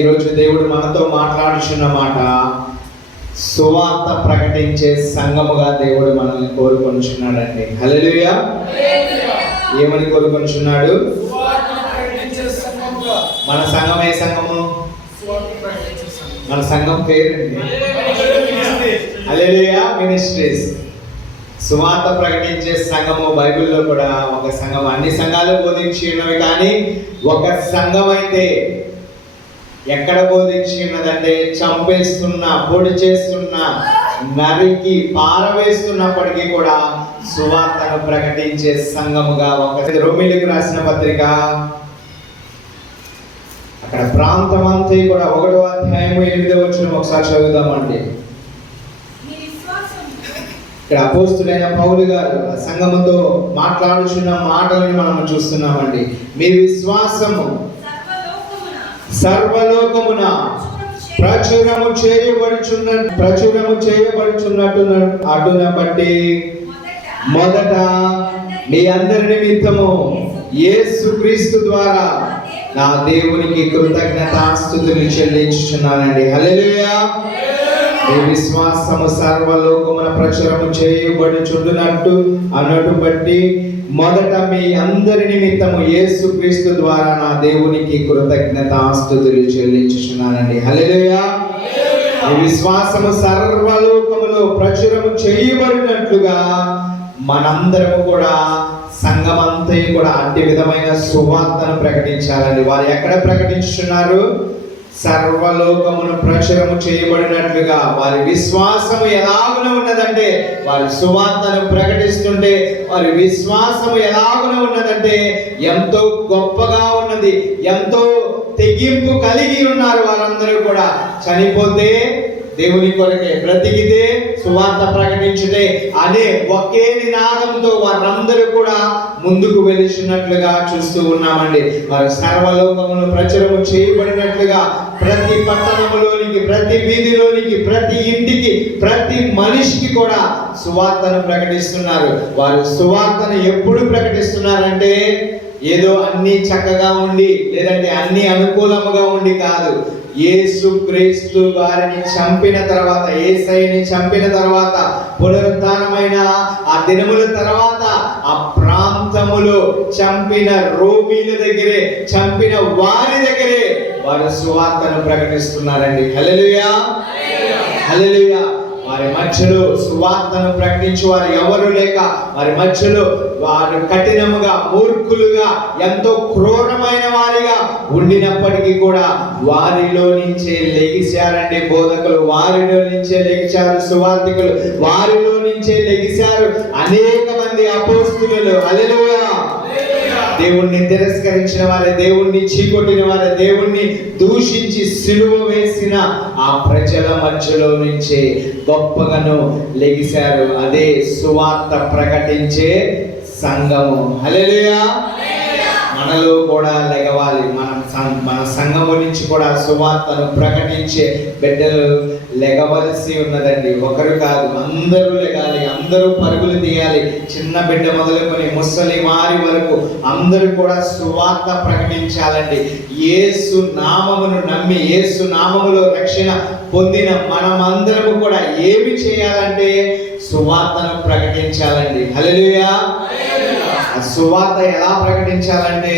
ఈరోజు దేవుడు మనతో మాట్లాడుచున్న మాట, సువార్త ప్రకటించే సంఘముగా దేవుడు మనల్ని కోరుకొనుచున్నాడండి. హల్లెలూయా. ఏమని కోరుకొనుచున్నాడు? మన సంఘం ఏ సంఘము? మన సంఘం పేరండి హల్లెలూయా మినిస్ట్రీస్. సువార్త ప్రకటించే సంఘము బైబిల్లో కూడా ఒక సంఘం. అన్ని సంఘాలు బోధించి ఉన్నవి, కానీ ఒక సంఘం అయితే ఎక్కడ బోధించి ఉన్నదంటే చంపేస్తున్నా, పొడి చేస్తున్నా, నరికి పారవేస్తున్నప్పటికీ కూడా సువార్తను ప్రకటించే సంఘముగా ఒక రోమీయులకు రాసిన పత్రిక అక్కడ ప్రాంతం అంతా కూడా 1వ అధ్యాయము 8వ వచనం ఒకసారి చదువుదామండి. ఇక్కడ అపోస్తులైన పౌలు గారు ఆ సంఘముతో మాట్లాడుచున్న మాటలను మనం చూస్తున్నామండి. మీ విశ్వాసము సర్వలోకమున ప్రచురము చేయబడుచున్నట్టు అటున బట్టి మొదట మీ అందరి నిమిత్తము యేసుక్రీస్తు ద్వారా నా దేవునికి కృతజ్ఞతాస్తుతులు చెల్లించుచున్నానండి. హల్లెలూయా. మీ విశ్వాసము సర్వలోకమున ప్రచురము చేయబడుచున్నట్టు అన్నట్టు బట్టి మొదట మీ అందరి నిమిత్తము యేసుక్రీస్తు ద్వారా నా దేవునికి కృతజ్ఞతాస్తుతులు చెల్లించుచున్నానండి. హల్లెలూయా. మీ విశ్వాసము సర్వలోకములో ప్రచురము చేయబడినట్లుగా మనందరము కూడా సంఘమంతా కూడా అట్టి విధమైన సువార్తను ప్రకటించాలండి. వారు ఎక్కడ ప్రకటించుచున్నారు? సర్వలోకమును ప్రచురము చేయబడినట్లుగా. వారి విశ్వాసము ఎలాగున ఉన్నదంటే, వారి సువార్తను ప్రకటిస్తుంటే వారి విశ్వాసము ఎలాగున ఉన్నదంటే ఎంతో గొప్పగా ఉన్నది, ఎంతో తెగింపు కలిగి ఉన్నారు. వారందరూ కూడా చనిపోతే దేవుని కొరకే, బ్రతికితే సువార్త ప్రకటించుటే అనే ఒకే నినాదంతో వారందరూ కూడా ముందుకు వెలుచున్నట్లుగా చూస్తూ ఉన్నామండి. వారు సర్వలోకమును ప్రచురము చేయబడినట్లుగా ప్రతి పట్టణములోనికి, ప్రతి వీధిలోనికి, ప్రతి ఇంటికి, ప్రతి మనిషికి కూడా సువార్తను ప్రకటిస్తున్నారు. వారు సువార్తను ఎప్పుడు ప్రకటిస్తున్నారంటే ఏదో అన్ని చక్కగా ఉండి, లేదంటే అన్ని అనుకూలముగా ఉండి కాదు. యేసుక్రీస్తు వారిని చంపిన తర్వాత, యేసయ్యని చంపిన తర్వాత, పునరుద్ధానమైన ఆ దినముల తర్వాత ఆ ప్రాంతములో చంపిన రోమీల దగ్గరే, చంపిన వారి దగ్గరే వారు సువార్తను ప్రకటిస్తున్నారండి. హల్లెలూయా. హల్లెలూయా. వారి మధ్యలో సువార్తను ప్రకటించు వారు ఎవరు లేక, వారి మధ్యలో వారు కఠినముగా, మూర్ఖులుగా, ఎంతో క్రూరమైన వారిగా ఉండినప్పటికీ కూడా వారిలో నుంచే లెగిశారండి బోధకులు, వారిలో నుంచే లెగిశారు సువార్తికులు, వారిలో నుంచే లెగిశారు అనేక మంది అపోస్తులు. హల్లెలూయా. దేవుణ్ణి తిరస్కరించిన వారే, దేవుణ్ణి చీకొట్టిన వారే, దేవుణ్ణి దూషించి సిలువ వేసిన ఆ ప్రజల మధ్యలో నుంచే గొప్పగాను లెగిశారు. అదే సువార్త ప్రకటించే సంఘము. హల్లెలూయా. మనలో కూడా లెగవాలి. మన సంఘము నుంచి కూడా సువార్తను ప్రకటించే బిడ్డలు లెగవలసి ఉన్నదండి. ఒకరు కాదు, అందరూ లెగాలి, అందరూ పరుగులు తీయాలి. చిన్న బిడ్డ మొదలుకొని ముసలి వారి వరకు అందరూ కూడా సువార్త ప్రకటించాలండి. యేసు నామమును నమ్మి, యేసు నామములో రక్షణ పొందిన మనమందరము కూడా ఏమి చేయాలంటే సువార్తను ప్రకటించాలండి. హల్లెలూయా. సువార్త ఎలా ప్రకటించాలంటే,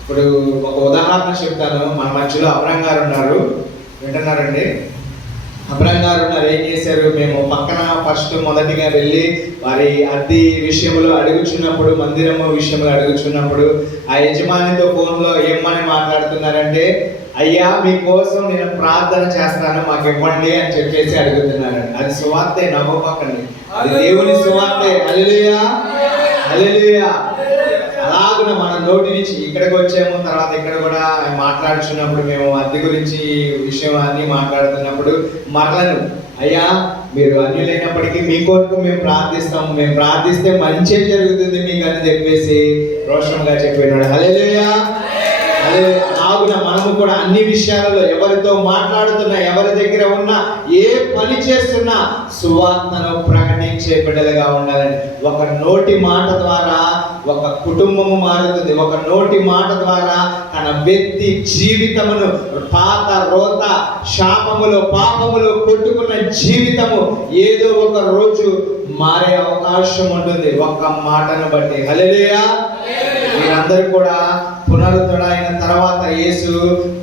ఇప్పుడు ఒక ఉదాహరణ చెప్తాను. మన మధ్యలో అబ్రహం గారు ఉన్నారు, వింటున్నారండి? అబ్రహం గారు ఉన్నారు. ఏం చేశారు? మేము పక్కన మొదటిగా వెళ్ళి వారి అద్దె విషయంలో అడుగుచున్నప్పుడు, మందిరము విషయంలో అడుగుచున్నప్పుడు ఆ యజమానితో ఫోన్లో ఏమని మాట్లాడుతున్నారంటే, అయ్యా మీకోసం నేను ప్రార్థన చేస్తాను, మాకు ఇవ్వండి అని చెప్పేసి అడుగుతున్నారండి. అది సువార్తే, నమ్మకండి, అది దేవుని సువార్తే. హల్లెలూయా. హల్లెలూయా. అలాగున మన నోటి నుంచి ఇక్కడికి వచ్చాము, తర్వాత ఇక్కడ కూడా మాట్లాడుచున్నప్పుడు మేము అద్దె గురించి విషయం అన్ని మాట్లాడుతున్నప్పుడు మరలను, అయ్యా మీరు అన్యులైనప్పటికీ మీ కొరకు మేము ప్రార్థిస్తాము, మేము ప్రార్థిస్తే మంచి జరుగుతుంది మీకు అని చెప్పేసి రోషంగా చెప్పినాడు. హల్లెలూయా. అలాగున మనము కూడా అన్ని విషయాలలో ఎవరితో మాట్లాడుతున్నా, ఎవరి దగ్గర ఉన్నా, ఏ పని చేస్తున్నా సువార్తను ప్రకటించే బిడ్డలుగా ఉండాలని. ఒక నోటి మాట ద్వారా ఒక కుటుంబము మారుతుంది. ఒక నోటి మాట ద్వారా తన వ్యక్తి జీవితమును, పాత రోత శాపములో పాపములో కొట్టుకున్న జీవితము ఏదో ఒక రోజు మారే అవకాశం ఉంటుంది ఒక్క మాటను బట్టి. హల్లెలూయా. మీరందరూ కూడా పునరుద్ధుడైన తర్వాత, యేసు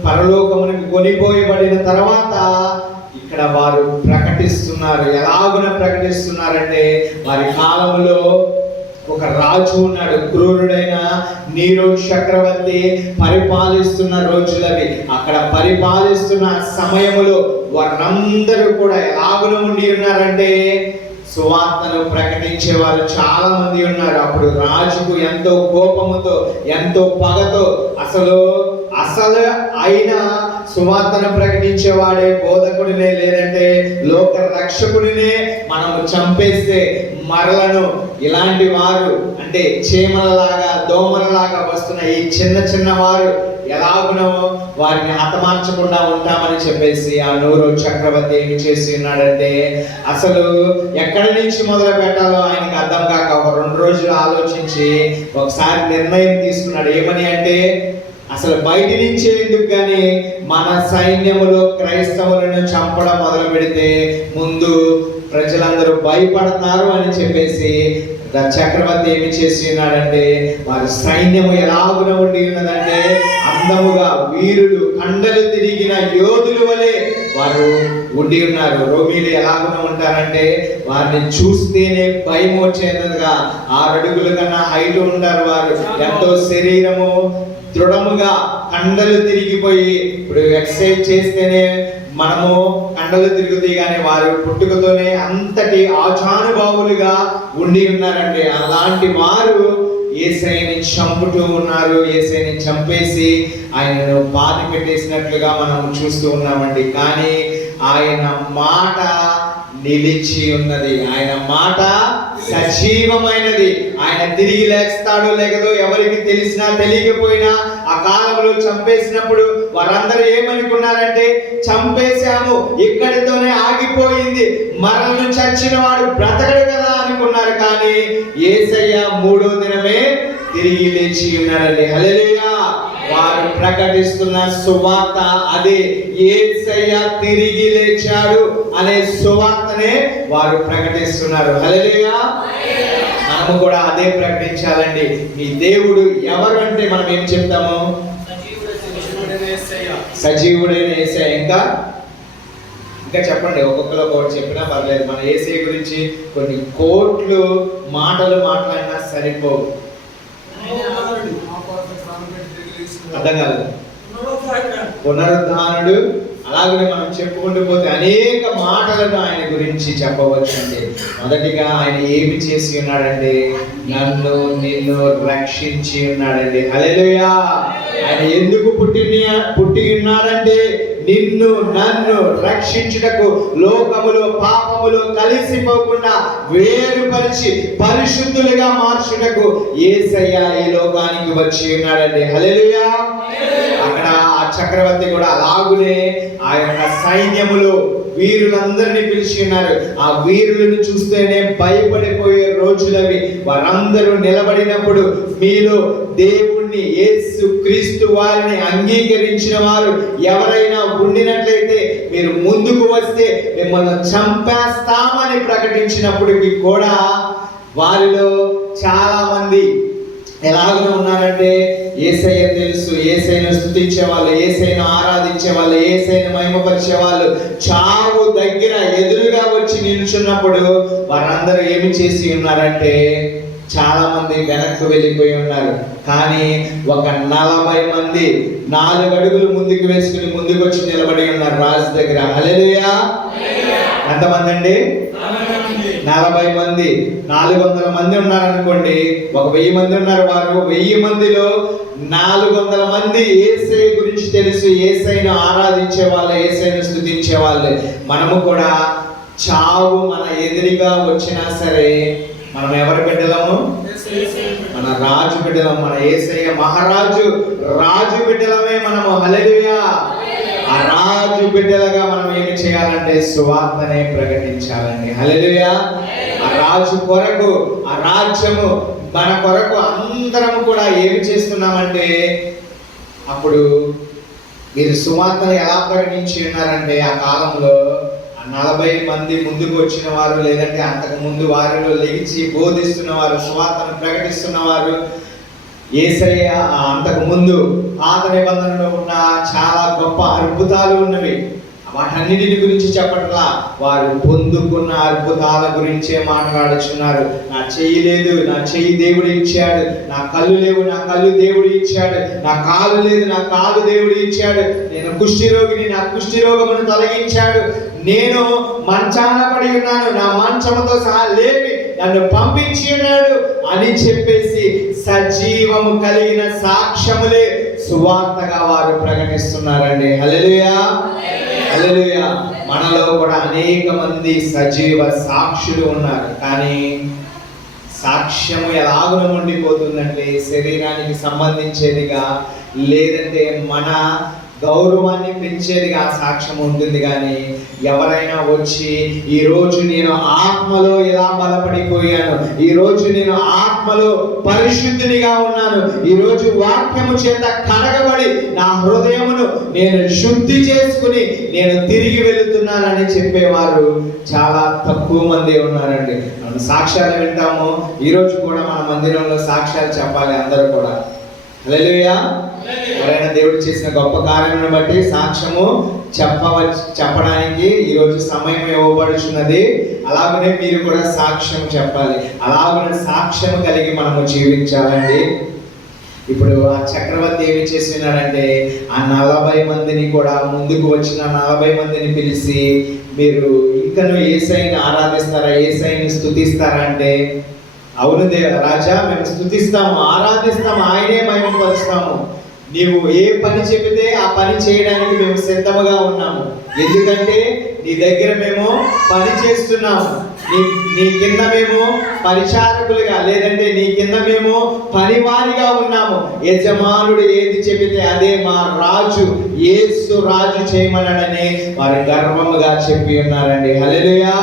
పరలోకమునికి కొనిపోయబడిన తర్వాత ఇక్కడ వారు ప్రకటిస్తున్నారు. ఎలాగున ప్రకటిస్తున్నారంటే, వారి కాలంలో ఒక రాజు ఉన్నాడు, క్రూరుడైన నీరో చక్రవర్తి పరిపాలిస్తున్న రోజులవి. అక్కడ పరిపాలిస్తున్న సమయములో వారందరూ కూడా ఎలాగున ఉండి ఉన్నారంటే, సువార్తను ప్రకటించే వారు చాలా మంది ఉన్నారు. అప్పుడు రాజుకు ఎంతో కోపముతో, ఎంతో పగతో, అసలు అయిన సువార్తను ప్రకటించేవాడే బోధకుడినే, లేదంటే లోక రక్షకుడినే మనము చంపేస్తే మరలను ఇలాంటి వారు, అంటే చీమలలాగా దోమలలాగా వస్తున్న ఈ చిన్న చిన్న వారు ఎలాగునో వారిని హతమార్చకుండా ఉంటామని చెప్పేసి ఆ నూరో చక్రవర్తి ఏమి చేసి ఉన్నాడంటే, అసలు ఎక్కడి నుంచి మొదలు పెట్టాలో ఆయనకి అర్థం కాక ఒక 2 రోజులు ఆలోచించి ఒకసారి నిర్ణయం తీసుకున్నాడు. ఏమని అంటే, అసలు బయట నుంచే ఎందుకు కానీ మన సైన్యములో క్రైస్తవులను చంపడం మొదలు పెడితే ముందు ప్రజలందరూ భయపడతారు అని చెప్పేసి చక్రవర్తి ఏమి చేసి ఉన్నాడంటే, వారి సైన్యము ఎలాగున ఉండి ఉన్నదంటే, అందముగా వీరులు కండలు తిరిగిన యోధులు వలె వారు ఉండి ఉన్నారు. రోమీలు ఎలాగున ఉంటారంటే, వారిని చూస్తేనే భయం వచ్చేందుగా 6 అడుగుల కన్నా హైట్ ఉంటారు వారు. ఎంతో శరీరము దృఢముగా, కండలు తిరిగిపోయి, ఇప్పుడు ఎక్సర్సైజ్ చేస్తేనే మనము కండలు తిరుగుతాయి కానీ వారు పుట్టుకతోనే అంతటి ఆచానుభావులుగా ఉండి ఉన్నారండి. అలాంటి వారు యేసయ్యని చంపుతూ ఉన్నారు. యేసయ్యని చంపేసి ఆయనను పాతి పెట్టేసినట్లుగా మనం చూస్తూ ఉన్నామండి. కానీ ఆయన మాట నిలిచి ఉన్నది. ఆయన మాట సజీవమైనది. ఆయన తిరిగి లేస్తాడో లేకదో ఎవరికి తెలిసినా తెలియకపోయినా, ఆ కాలంలో చంపేసినప్పుడు వారందరూ ఏమనుకున్నారంటే, చంపేశాము, ఇక్కడితోనే ఆగిపోయింది, మరణం చచ్చిన వాడు బ్రతకడు కదా అనుకున్నారు. కానీ యేసయ్య 3వ దినమే తిరిగి లేచి ఉన్నాడండి. హల్లెలూయా. వారు ప్రకటిస్తున్న సువార్త అదే, యేసయ్య తిరిగి లేచాడు అనే సువార్తనే వారు ప్రకటిస్తున్నారు. హల్లెలూయా. మనము కూడా అదే ప్రకటించాలండి. మీ దేవుడు ఎవరు అంటే మనం ఏం చెప్తాము? సజీవుడైన యేసయ్య. ఇంకా చెప్పండి, ఒక్కొక్కరు ఒకటి చెప్పినా పర్లేదు. మన యేసయ్య గురించి కొన్ని కోట్లు మాటలు మాట్లాడినా సరిపోవు. అర్థం కాదు. పునరుద్ధానుడు. అలాగనే మనం చెప్పుకుంటూ పోతే అనేక మాటలను ఆయన గురించి చెప్పవచ్చు అండి. మొదటిగా ఆయన ఏమి చేసి ఉన్నాడంటే, నిన్ను రక్షించి ఉన్నాడండి. హల్లెలూయా. ఆయన ఎందుకు పుట్టి ఉన్నాడంటే, నిన్ను నన్ను రక్షించుటకు, లోకములో పాపములో కలిసిపోకుండా వేరుపరిచి పరిశుద్ధులుగా మార్చుటకు యేసయ్య ఈ లోకానికి వచ్చి ఉన్నాడండి. హల్లెలూయా. అక్కడ ఆ చక్రవర్తి కూడా అలాగునే ఆ యొక్క సైన్యములో వీరులందరినీ పిలిచి ఉన్నారు. ఆ వీరులను చూస్తేనే భయపడిపోయే రోజులవి. వారందరూ నిలబడినప్పుడు, మీలో దేవుణ్ణి యేసు క్రీస్తు వారిని అంగీకరించిన వారు ఎవరైనా ఉండినట్లయితే మీరు ముందుకు వస్తే మిమ్మల్ని చంపేస్తామని ప్రకటించినప్పటికీ కూడా వారిలో చాలా మంది ఎలాగనే ఉన్నారంటే, యేసయ్య తెలుసు, యేసయ్యను స్తుతించే వాళ్ళు, యేసయ్యను ఆరాధించే వాళ్ళు, యేసయ్యను మహిమపరిచే వాళ్ళు చావు దగ్గర ఎదురుగా వచ్చి నిల్చున్నప్పుడు వారందరూ ఏమి చేసి ఉన్నారంటే, చాలా మంది వెనక్కు వెళ్ళిపోయి ఉన్నారు. కానీ ఒక 40 మంది 4 అడుగులు ముందుకు వేసుకుని ముందుకు వచ్చి నిలబడి ఉన్నారు రాజు దగ్గర. హల్లెలూయా. ఎంతమంది అండి? 40 మంది. 400 మంది ఉన్నారనుకోండి, ఒక 1000 మంది ఉన్నారు. వారు 1000 మందిలో 400 మంది యేసయ్య గురించి తెలుసు, యేసయ్యను ఆరాధించే వాళ్ళు, యేసయ్యను స్తుతించే వాళ్ళు. మనము కూడా చావు మన ఎదురుగా వచ్చినా సరే మనం ఎవరి బిడ్డలము? మన రాజు బిడ్డలం. మన యేసయ్య మహారాజు, రాజు బిడ్డలమే మనము. హల్లెలూయా. ఆ రాజు బిడ్డలుగా మనం ఏమి చేయాలంటే సువార్తనే ప్రకటించాలండి. హల్లెలూయా. ఆ రాజు కొరకు, ఆ రాజ్యము మన కొరకు అందరం కూడా ఏమి చేస్తున్నామంటే, అప్పుడు మీరు సువార్తను ఎలా ప్రకటించి ఉన్నారంటే, ఆ కాలంలో 40 మంది ముందుకు వచ్చిన వారు, లేదంటే అంతకు ముందు వారిలో లేచి బోధిస్తున్న వారు, సువార్తను ప్రకటిస్తున్న వారు, యేసయ్య అంతకు ముందు పాత నిబంధనలో ఉన్న చాలా గొప్ప అద్భుతాలు ఉన్నవి. వాటన్నిటిని గురించి చెప్పట్లా, వారు పొందుకున్న అద్భుతాల గురించే మాట్లాడుచున్నారు. నా చెయ్యి లేదు, నా చెయ్యి దేవుడు ఇచ్చాడు. నా కళ్ళు లేవు, నా కళ్ళు దేవుడు ఇచ్చాడు. నా కాలు లేదు, నా కాలు దేవుడు ఇచ్చాడు. నేను కుష్ఠిరోగిని, నా కుష్ఠిరోగమును తొలగించాడు. నేను మంచాన పడి ఉన్నాను, నా మంచముతో సహా లేపి నన్ను పంపించి ఉన్నాడు అని చెప్పేసి సజీవము కలిగిన సాక్ష్యములే సువార్తగా వారు ప్రకటిస్తున్నారండి. హల్లెలూయా, హల్లెలూయా. మనలో కూడా అనేక మంది సజీవ సాక్షులు ఉన్నారు. కానీ సాక్ష్యము ఎలాగున ఉండిపోతుందంటే, శరీరానికి సంబంధించేదిగా, లేదంటే మన గౌరవాన్ని పెంచేదిగా సాక్ష్యం ఉంటుంది. కానీ ఎవరైనా వచ్చి ఈరోజు నేను ఆత్మలో ఎలా బలపడిపోయాను, ఈరోజు నేను ఆత్మలో పరిశుద్ధునిగా ఉన్నాను, ఈరోజు వాక్యము చేత కడగబడి నా హృదయమును నేను శుద్ధి చేసుకుని నేను తిరిగి వెళుతున్నానని చెప్పేవారు చాలా తక్కువ మంది ఉన్నారండి. మనం సాక్ష్యాలు వింటాము. ఈరోజు కూడా మన మందిరంలో సాక్ష్యాలు చెప్పాలి అందరూ కూడా. హల్లెలూయా. ఎవరైనా దేవుడు చేసిన గొప్ప కార్యమును బట్టి సాక్ష్యము చెప్పడానికి ఈరోజు సమయం ఇవ్వబడుచున్నది. అలాగనే మీరు కూడా సాక్ష్యం చెప్పాలి. అలాగనే సాక్ష్యం కలిగి మనము జీవించాలండి. ఇప్పుడు ఆ చక్రవర్తి ఏమి చేస్తున్నారంటే, ఆ 40 మందిని కూడా, ముందుకు వచ్చిన 40 మందిని పిలిచి, మీరు ఇంకను యేసయ్యని ఆరాధిస్తారా, యేసయ్యని స్తుతిస్తారా అంటే, అవును రాజా, మేము స్తుతిస్తాము, ఆరాధిస్తాము, ఆయనే మహిమపరుస్తాము. నీవు ఏ పని చెబితే ఆ పని చేయడానికి మేము సిద్ధముగా ఉన్నాము. ఎందుకంటే నీ దగ్గర మేము పని చేస్తున్నాము. నీ కింద మేము పరిచారకులుగా, లేదంటే నీ కింద మేము పనివారిగా ఉన్నాము. యజమానుడు ఏది చెబితే అదే మా రాజు యేసు రాజు చేయమన్నాడని వారు గర్వముగా చెప్పి ఉన్నారండి. హల్లెలూయా.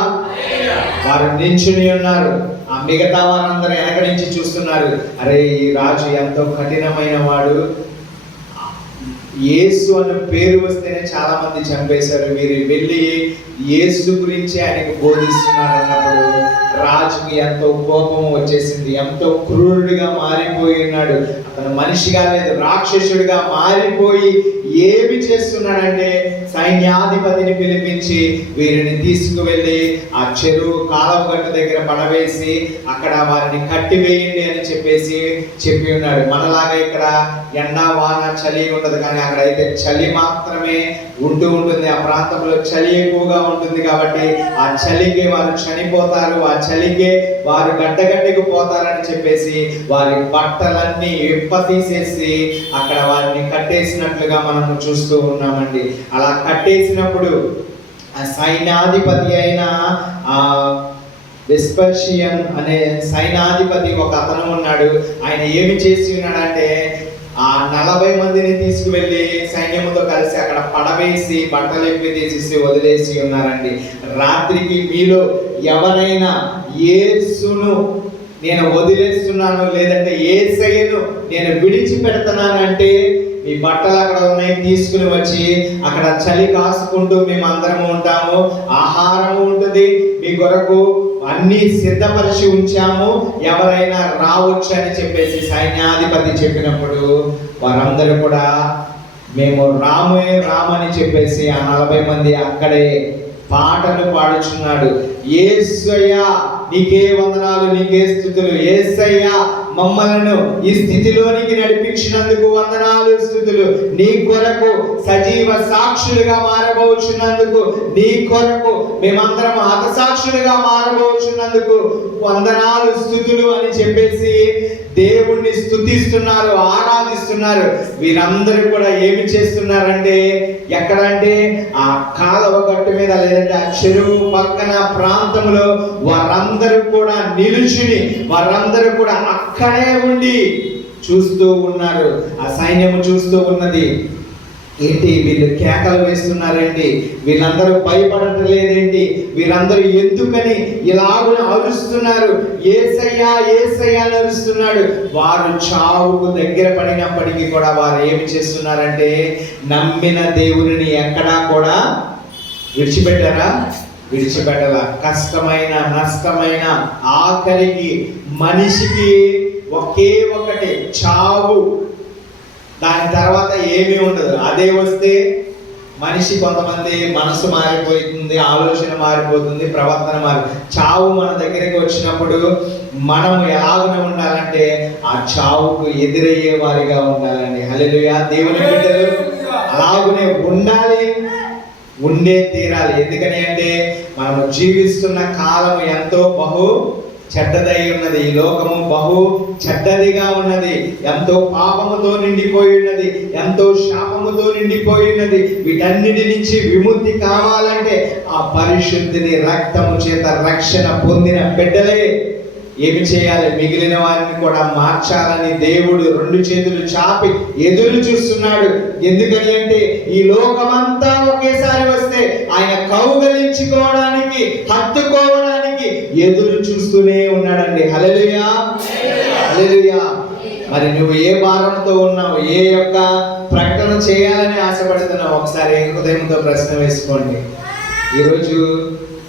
వారు నించుని ఉన్నారు. ఆ మిగతా వారందరూ వెనక నుంచి చూస్తున్నారు. అరే, ఈ రాజు ఎంతో కఠినమైన వాడు, యేసు అన్న పేరు వస్తేనే చాలా మంది చంపేశారు, మీరు వెళ్ళి యేసు గురించి ఆయనకు బోధిస్తున్నారు అన్నప్పుడు రాజుకి ఎంతో కోపం వచ్చేసింది. ఎంతో క్రూరుడిగా మారిపోయి ఉన్నాడు. అతను మనిషిగా లేదు, రాక్షసుడిగా మారిపోయి ఏమి చేస్తున్నాడంటే, సైన్యాధిపతిని పిలిపించి వీరిని తీసుకువెళ్ళి ఆ చెరువు కాలువ గట్టు దగ్గర పడవేసి అక్కడ వారిని కట్టివేయండి అని చెప్పి ఉన్నాడు. మనలాగా ఇక్కడ ఎండ వాన చలి ఉండదు, కానీ అక్కడైతే చలి మాత్రమే ఉంటుంది. ఆ ప్రాంతంలో చలి ఎక్కువగా ఉంటుంది కాబట్టి ఆ చలికి వారు చనిపోతారు, ఆ చలికే వారు గడ్డగడ్డకు పోతారని చెప్పేసి వారి బట్టలన్నీ తీసేసి అక్కడ వారిని కట్టేసినట్లుగా మనము చూస్తూ ఉన్నామండి. అలా కట్టేసినప్పుడు ఆ సైన్యాధిపతి అయిన వెస్పర్షియన్ అనే సైన్యాధిపతి ఒక అతను ఉన్నాడు. ఆయన ఏమి చేసి ఉన్నాడంటే, ఆ 40 మందిని తీసుకువెళ్ళి సైన్యముతో కలిసి అక్కడ పడవేసి బట్టలు తీసేసి వదిలేసి ఉన్నారండి. రాత్రికి మీలో ఎవరైనా యేసును నేను వదిలేస్తున్నాను, లేదంటే యేసయ్యను నేను విడిచిపెడుతున్నానంటే, మీ బట్టలు అక్కడ ఉన్నాయి, తీసుకుని వచ్చి అక్కడ చలి కాసుకుంటూ మేము అందరము ఉంటాము, ఆహారము ఉంటుంది, మీ కొరకు అన్ని సిద్ధపరిచి ఉంచాము, ఎవరైనా రావచ్చు అని చెప్పేసి సైన్యాధిపతి చెప్పినప్పుడు వారందరూ కూడా మేము రామని చెప్పేసి ఆ 40 మంది అక్కడే పాటలు పాడుచున్నాడు. యేసయ్యా నీకే వందనాలు, నీకే స్తుతులు. యేసయ్యా మమ్మలను ఈ స్థితిలోనికి నడిపించినందుకు వందనాలు, స్తుతులు. నీ కొరకు సజీవ సాక్షులుగా మారబోచున్నందుకు, నీ కొరకు మేమందరం హతసాక్షులుగా మారబోచున్నందుకు వందనాలు, స్తుతులు అని చెప్పేసి దేవుణ్ణి స్తుతిస్తున్నారు, ఆరాధిస్తున్నారు. వీరందరూ కూడా ఏమి చేస్తున్నారంటే, ఎక్కడంటే ఆ కాలువ గట్టు మీద, లేదంటే ఆ చెరువు పక్కన ప్రాంతంలో వారందరూ కూడా నిలుచుని, వారందరూ కూడా అక్కడే ఉండి చూస్తూ ఉన్నారు. ఆ సైన్యము చూస్తూ ఉన్నది. ఏంటి వీళ్ళు కేకలు వేస్తున్నారేంటి, వీళ్ళందరూ భయపడటం లేదేంటి, వీళ్ళందరూ ఎందుకని ఇలాగున అరుస్తున్నారు, యేసయ్యా యేసయ్యా అని అరుస్తున్నాడు. వారు చావుకు దగ్గర పడినప్పటికీ కూడా వారు ఏమి చేస్తున్నారంటే నమ్మిన దేవుని ఎక్కడా కూడా విడిచిపెట్టారా? విడిచిపెట్టాల. కష్టమైన నష్టమైన ఆఖరికి మనిషికి ఒకే ఒకటి చావు, దాని తర్వాత ఏమీ ఉండదు. అదే వస్తే మనిషి కొంతమంది మనసు మారిపోతుంది, ఆలోచన మారిపోతుంది, ప్రవర్తన చావు మన దగ్గరికి వచ్చినప్పుడు మనం ఎలాగున ఉండాలంటే ఆ చావుకు ఎదురయ్యే వారిగా ఉండాలండి. హల్లెలూయా. దేవుని బిడ్డలు అలాగునే ఉండాలి, ఉండే తీరాలి. ఎందుకని అంటే మనము జీవిస్తున్న కాలం ఎంతో బహు చెడ్డదై ఉన్నది. ఈ లోకము బహు చెడ్డదిగా ఉన్నది, ఎంతో పాపముతో నిండిపోయి ఉన్నది, ఎంతో శాపముతో నిండిపోయి ఉన్నది. వీటన్నిటి నుంచి విముక్తి కావాలంటే ఆ పరిశుద్ధిని రక్తము చేత రక్షణ పొందిన బిడ్డలే ఏమి చేయాలి? మిగిలిన వారిని కూడా మార్చాలని దేవుడు రెండు చేతులు చాపి ఎదురు చూస్తున్నాడు. ఎందుకని అంటే ఈ లోకమంతా ఒకేసారి వస్తే ఆయన కౌగలించుకోవడానికి, హత్తుకోవడానికి ఎదురు చూస్తూనే ఉన్నాడండి. హల్లెలూయా, హల్లెలూయా. మరి నువ్వు ఏ భారంతో ఉన్నావు, ఏ యొక్క ప్రకటన చేయాలని ఆశపడుతున్నావు? ఒకసారి హృదయంతో ప్రశ్న వేసుకోండి.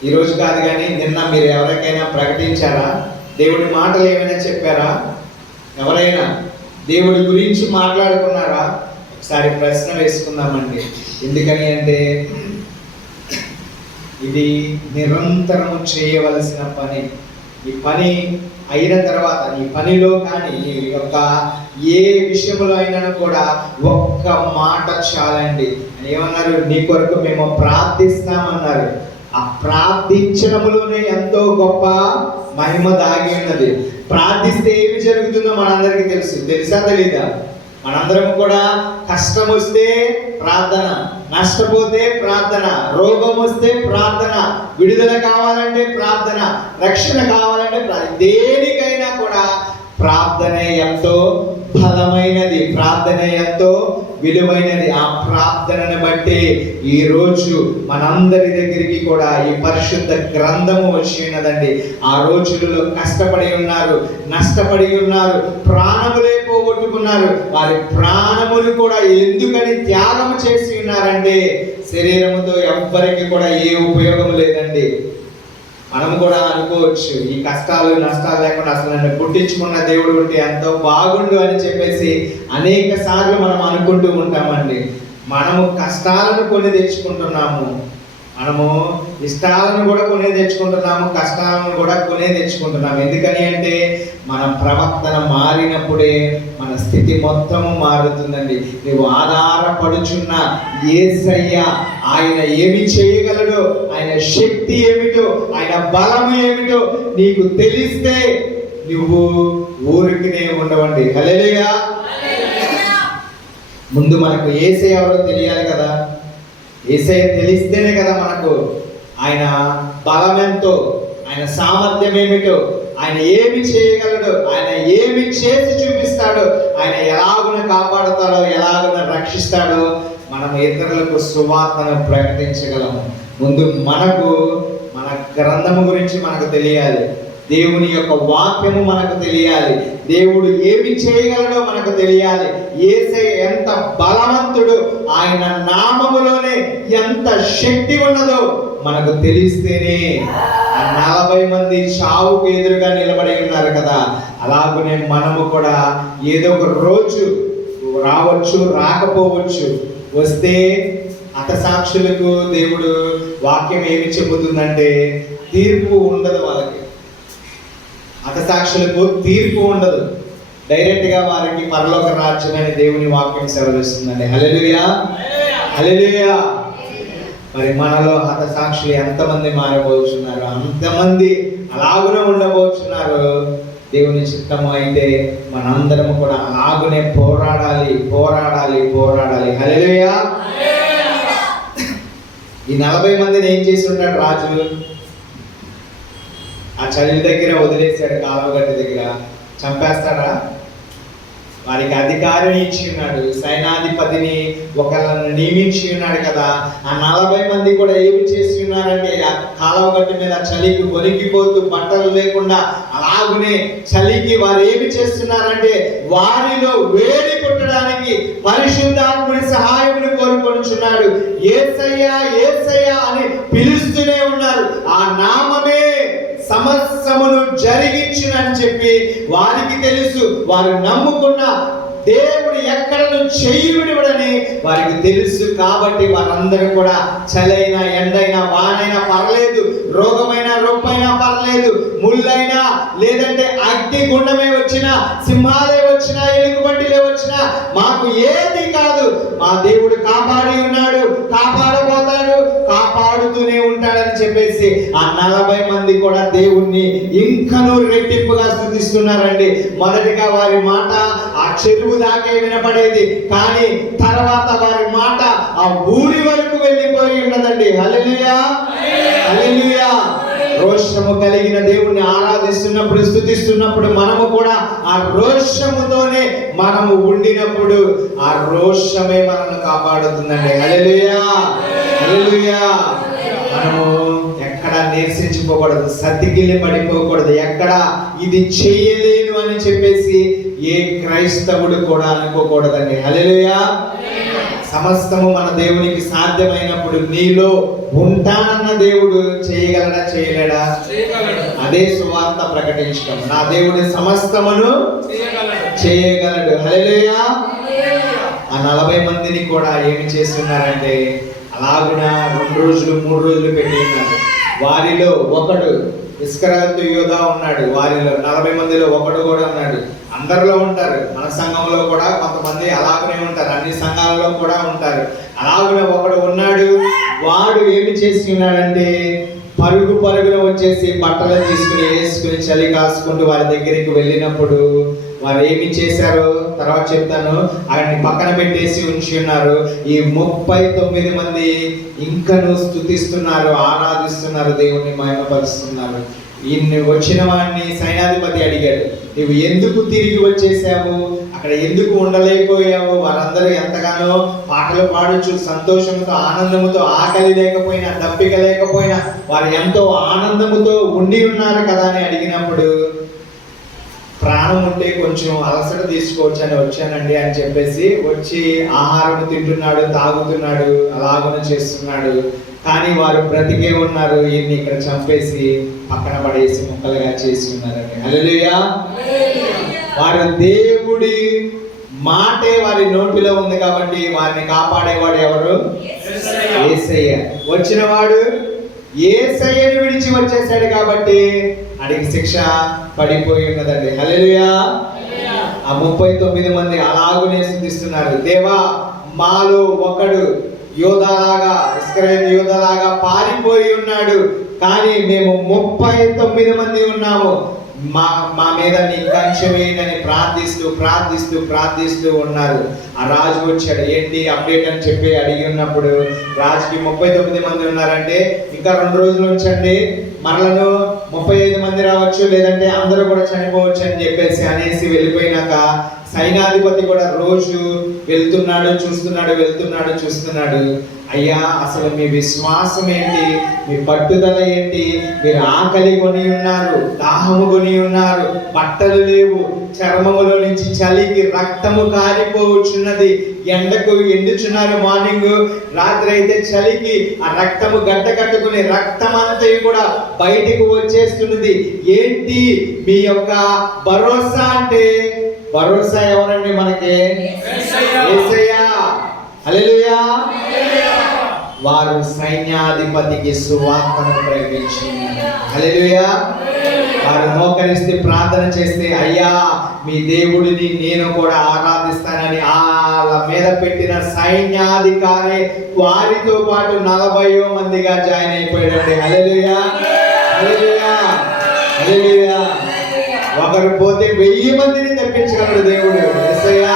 ఈరోజు కాదు కానీ నిన్న మీరు ఎవరికైనా ప్రకటించారా? దేవుడి మాటలు ఏమైనా చెప్పారా? ఎవరైనా దేవుడి గురించి మాట్లాడుకున్నారా? ఒకసారి ప్రశ్న వేసుకుందామండి. ఎందుకని అంటే ఇది నిరంతరము చేయవలసిన పని. ఈ పని అయిన తర్వాత ఈ పనిలో కానీ ఈ యొక్క ఏ విషయంలో అయినా కూడా ఒక్క మాట చాలండి. ఏమన్నారు? నీ కొరకు మేము ప్రార్థిస్తామన్నారు. ఆ ప్రార్థించడంలోనే ఎంతో గొప్ప మహిమ దాగి ఉన్నది. ప్రార్థిస్తే ఏమి జరుగుతుందో మనందరికీ తెలుసా తెలీదా? మనందరం కూడా కష్టం వస్తే ప్రార్థన, నష్టపోతే ప్రార్థన, రోగం వస్తే ప్రార్థన, విడుదల కావాలంటే ప్రార్థన, రక్షణ కావాలంటే దేనికైనా కూడా ప్రార్థనే ఎంతో బలమైనది, ప్రార్థన ఎంతో విలువైనది. ఆ ప్రార్థనను బట్టి ఈరోజు మనందరి దగ్గరికి కూడా ఈ పరిశుద్ధ గ్రంథము వచ్చి ఉన్నదండి. ఆ రోజులలో కష్టపడి ఉన్నారు, నష్టపడి ఉన్నారు, ప్రాణములే పోగొట్టుకున్నారు. వారి ప్రాణములు కూడా ఎందుకని త్యాగం చేసి ఉన్నారంటే శరీరముతో ఎవ్వరికి కూడా ఏ ఉపయోగం లేదండి. మనం కూడా అనుకోవచ్చు, ఈ కష్టాలు నష్టాలు లేకుండా అసలు నన్ను పుట్టించుకున్న దేవుడు ఉంటే ఎంతో బాగుండు అని చెప్పేసి అనేక సార్లు మనం అనుకుంటూ ఉంటామండి. మనము కష్టాలను కొని తెచ్చుకుంటున్నాము, మనము ఇష్టాలను కూడా కొనే తెచ్చుకుంటున్నాము, కష్టాలను కూడా కొనే తెచ్చుకుంటున్నాము. ఎందుకని అంటే మన ప్రవర్తన మారినప్పుడే మన స్థితి మొత్తము మారుతుందండి. నువ్వు ఆధారపడుచున్న యేసయ్య ఆయన ఏమి చేయగలడో, ఆయన శక్తి ఏమిటో, ఆయన బలము ఏమిటో నీకు తెలిస్తే నువ్వు ఊరికినే ఉండవండి. హల్లెలూయా. ముందు మనకు యేసయ్య ఎవరో తెలియాలి కదా. యేసయ్య తెలిస్తేనే కదా మనకు ఆయన బలమెంతో, ఆయన సామర్థ్యం ఏమిటో, ఆయన ఏమి చేయగలడు, ఆయన ఏమి చేసి చూపిస్తాడో, ఆయన ఎలాగున కాపాడుతాడో, ఎలాగున రక్షిస్తాడో మనం ఇతరులకు సువార్తను ప్రకటించగలము. ముందు మన గ్రంథము గురించి మనకు తెలియాలి, దేవుని యొక్క వాక్యము మనకు తెలియాలి, దేవుడు ఏమి చేయగలడో మనకు తెలియాలి, యేసయ్య ఎంత బలవంతుడు, ఆయన నామములోనే ఎంత శక్తి ఉన్నదో మనకు తెలిస్తేనే. 40 మంది చావుకు ఎదురుగా నిలబడి ఉన్నారు కదా, అలాగనే మనము కూడా ఏదో ఒక రోజు రావచ్చు, రాకపోవచ్చు. వస్తే హతసాక్షులకు దేవుడు వాక్యం ఏమి చెబుతుందంటే తీర్పు ఉండదు. వాళ్ళకి హతసాక్షులకు తీర్పు ఉండదు, డైరెక్ట్గా వారికి పరలోక రాజ్యం అని దేవుని వాక్యం సెలవిస్తుందండి. హల్లెలూయా, హల్లెలూయా. మరి మనలో హతసాక్షులు ఎంతమంది మారబోతున్నారు, అంతమంది అలాగునే ఉండబోతున్నారు. దేవుని చిత్తము అయితే మనందరము కూడా అలాగునే పోరాడాలి, పోరాడాలి, పోరాడాలి. హల్లెలూయా. ఈ 40 మందిని ఏం చేసి ఉంటాడు రాజు? ఆ చలి దగ్గర వదిలేశాడు, కాలువగడ్డ దగ్గర. చంపేస్తాడా? వారికి అధికారిని ఇచ్చి ఉన్నాడు, సైనాధిపతిని ఒకళ్ళను నియమించి ఉన్నాడు కదా. ఆ 40 మంది కూడా ఏమి చేసి ఉన్నారంటే ఆ కాలువ గట్టు మీద చలికి వణికిపోతూ బట్టలు లేకుండా అలాగునే చలికి వారు ఏమి చేస్తున్నారంటే వారిలో వేడి పుట్టడానికి పరిశుద్ధాత్ముడి సహాయమును కోరుకొనుచున్నాడు. యేసయ్యా యేసయ్యా అని పిలుస్తూనే ఉన్నారు. ఆ నామమే సమస్తమును జరిగించునని చెప్పి వారికి తెలుసు. వారు నమ్ముకున్న దేవుడు ఎక్కడను చెయ్యి విడవడని వారికి తెలుసు. కాబట్టి వారందరూ కూడా చలైనా ఎండైనా వానైనా పర్లేదు, రోగమైనా రొప్పైనా పర్లేదు, ముళ్ళైనా లేదంటే అగ్ని గుండమే వచ్చినా, సింహాలే వచ్చినా, ఎలుగుబంటిలే వచ్చినా మాకు ఏది కాదు, మా దేవుడు కాపాడి ఉన్నాడు, కాపాడబోతాడు, కాపాడుతూనే ఉంటాడని చెప్పేసి ఆ 40 మంది కూడా దేవుణ్ణి ఇంకనూ రెట్టింపుగా స్తుతిస్తున్నారండి. మొదటిగా వారి మాట ఆ చెరువు దాకే వినపడేది, కానీ తర్వాత వారి మాట ఆ ఊరి వరకు వెళ్ళిపోయి ఉన్నదండి. హల్లెలూయా హల్లెలూయా. రోషము కలిగిన దేవుణ్ణి ఆరాధిస్తున్నప్పుడు, స్తుతిస్తున్నప్పుడు మనము కూడా ఆ రోషముతోనే మనము ఉండినప్పుడు ఆ రోషమే మనల్ని కాపాడుతుందండి. హల్లెలూయా హల్లెలూయా. మనము ఎక్కడ నిరసించిపోకూడదు, సతికిలి పడిపోకూడదు, ఎక్కడ ఇది చేయలేను అని చెప్పేసి ఏ క్రైస్తవుడు కూడా అనుకోకూడదండి. హల్లెలూయా. సమస్తము మన దేవునికి సాధ్యమైనప్పుడు నీలో ఉంటానన్న దేవుడు చేయగలడా చేయలేడా? అదే సువార్త ప్రకటించడం. నా దేవుడి సమస్తమును చేయగలడు. హల్లెలూయా. ఆ 40 మందిని కూడా ఏమి చేస్తున్నారంటే అలాగున 2 రోజులు 3 రోజులు పెట్టి ఉన్నారు. వారిలో ఒకడు ఇస్కరియోతు యూదా ఉన్నాడు. వారిలో 40 మందిలో ఒకడు కూడా ఉన్నాడు. అందరిలో ఉంటారు. మన సంఘంలో కూడా కొంతమంది అలాగనే ఉంటారు, అన్ని సంఘాలలో కూడా ఉంటారు. అలాగనే ఒకడు ఉన్నాడు. వాడు ఏమి చేసి ఉన్నాడంటే పరుగున వచ్చేసి బట్టలు తీసుకుని వేసుకుని చలి కాసుకుంటూ వారి దగ్గరికి వెళ్ళినప్పుడు వారు ఏమి చేశారో తర్వాత చెప్తాను. ఆయన్ని పక్కన పెట్టేసి ఉంచి ఉన్నారు. ఈ 39 మంది ఇంకను స్తుతిస్తున్నారు, ఆరాధిస్తున్నారు, దేవుణ్ణి మహిమపరుస్తున్నారు. ఇన్ని వచ్చిన వాడిని సైన్యాధిపతి అడిగాడు, నువ్వు ఎందుకు తిరిగి వచ్చేసావు, అక్కడ ఎందుకు ఉండలేకపోయావు? వారందరూ ఎంతగానో పాటలు పాడొచ్చు, సంతోషంతో ఆనందముతో, ఆకలి లేకపోయినా దప్పిక లేకపోయినా వారు ఎంతో ఆనందముతో ఉండి ఉన్నారు కదా అని అడిగినప్పుడు, ప్రాణం ఉంటే కొంచెం అలసట తీసుకోవచ్చు అని వచ్చానండి అని చెప్పేసి వచ్చి ఆహారం తింటున్నాడు, తాగుతున్నాడు, అలాగనే చేస్తున్నాడు. కానీ వారు బ్రతికే ఉన్నారు. ఈయన్ని ఇక్కడ చంపేసి పక్కన పడేసి ముక్కలుగా చేసి ఉన్నారండి. హల్లెలూయా. వారు దేవుడి మాటే వారి నోటిలో ఉంది కాబట్టి వారిని కాపాడేవాడు ఎవరు? యేసయ్య. వచ్చిన వాడు యేసయ్యని విడిచి వచ్చేసాడు కాబట్టి అడిగి శిక్ష పడిపోయి ఉన్నదండి. హల్లెలూయా. ఆ 39 మంది అలాగునే స్తుతిస్తున్నారు. దేవా, మాలో ఒకడు యోధాలాగా, ఇస్కరియోతు యోధాలాగా పారిపోయి ఉన్నాడు, కానీ మేము 39 మంది ఉన్నాము, మా మీద నీ కంచె వేయనని ప్రార్థిస్తూ ఉన్నారు. ఆ రాజు వచ్చాడు. ఏంటి అప్డేట్ అని చెప్పి అడిగి ఉన్నప్పుడు రాజుకి 39 మంది ఉన్నారంటే ఇంకా 2 రోజులు ఉంచండి, మరలను 35 మంది రావచ్చు, లేదంటే అందరూ కూడా చనిపోవచ్చు అని చెప్పేసి అనేసి వెళ్ళిపోయినాక సైన్యాధిపతి కూడా రోజు వెళ్తున్నాడు చూస్తున్నాడు. అయ్యా, అసలు మీ విశ్వాసం ఏంటి, మీ పట్టుదల ఏంటి? మీరు ఆకలి కొని ఉన్నారు, దాహము కొని ఉన్నారు, బట్టలు లేవు, చర్మములో నుంచి చలికి రక్తము కారిపోవచ్చున్నది, ఎండకు ఎండుచున్నారు, మార్నింగ్ రాత్రి అయితే చలికి ఆ రక్తము గడ్డ కట్టుకుని రక్తం అంతా కూడా బయటకు వచ్చేస్తున్నది. ఏంటి మీ యొక్క భరోసా అంటే? భరోసా ఎవరండి మనకి? యేసయ్య. హల్లెలూయా. వారు సైన్యాధిపతికి సువార్తను ప్రకటించారు. హల్లెలూయా. వారు మోకరిస్తే ప్రార్థన చేస్తే, అయ్యా మీ దేవుడిని నేను కూడా ఆరాధిస్తానని వాళ్ళ మీద పెట్టిన సైన్యాధికారి వారితో పాటు 40 మందిగా జాయిన్ అయిపోయాడండి. హల్లెలూయా హల్లెలూయా హల్లెలూయా. ఒకరు పోతే 1000 మందిని తెప్పించగలడు దేవుడు. యేసయ్యా.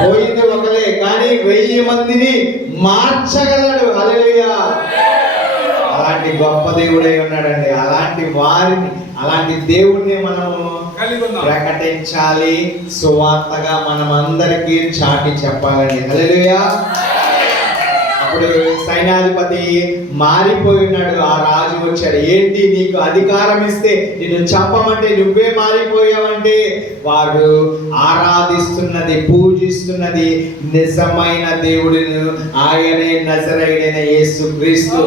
పోయింది ఒకలే, కానీ 1000 మందిని మార్చగలడు. హల్లెలూయా. అలాంటి అలాంటి గొప్ప దేవుడై ఉన్నాడండి. అలాంటి దేవుడిని మనము ప్రకటించాలి, సువార్తగా మనం అందరికీ చాటి చెప్పాలండి. హల్లెలూయా. అప్పుడు సైన్యాధిపతి మారిపోయి ఉన్నాడు. ఆ రాజు వచ్చాడు, ఏంటి నీకు అధికారం ఇస్తే నిన్ను చంపమంటే నువ్వే మారిపోయావంటే? వాడు ఆరాధిస్తున్నది, పూజిస్తున్నది నిజమైన దేవుడిని, ఆయనే నజరేయుడైన యేసుక్రీస్తు.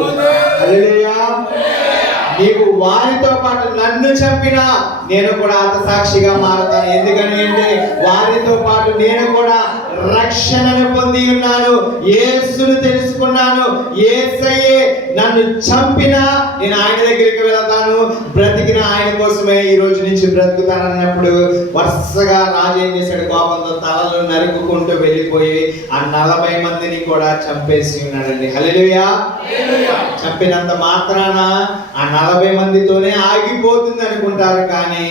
హల్లెలూయా. నీవు వారితో పాటు నన్ను చంపినా నేను కూడా హతసాక్షిగా మారుతాను. ఎందుకని అంటే వారితో పాటు నేను కూడా రక్షణను పొంది ఉన్నాను, యేసును తెలుసుకున్నాను. యేసయ్యే నన్ను చంపినా నేను ఆయన దగ్గరికి వెళతాను, బ్రతికిన ఆయన కోసమే ఈ రోజు నుంచి బ్రతుకుతాను అన్నప్పుడు వరుసగా రాజు ఏం చేశాడు? కోపంతో తలలు నరుక్కుంటూ వెళ్ళిపోయి ఆ 40 మందిని కూడా చంపేసి ఉన్నాడండి. హల్లెలూయా. చంపినంత మాత్రాన ఆ 40 మందితోనే ఆగిపోతుంది అనుకుంటారు, కానీ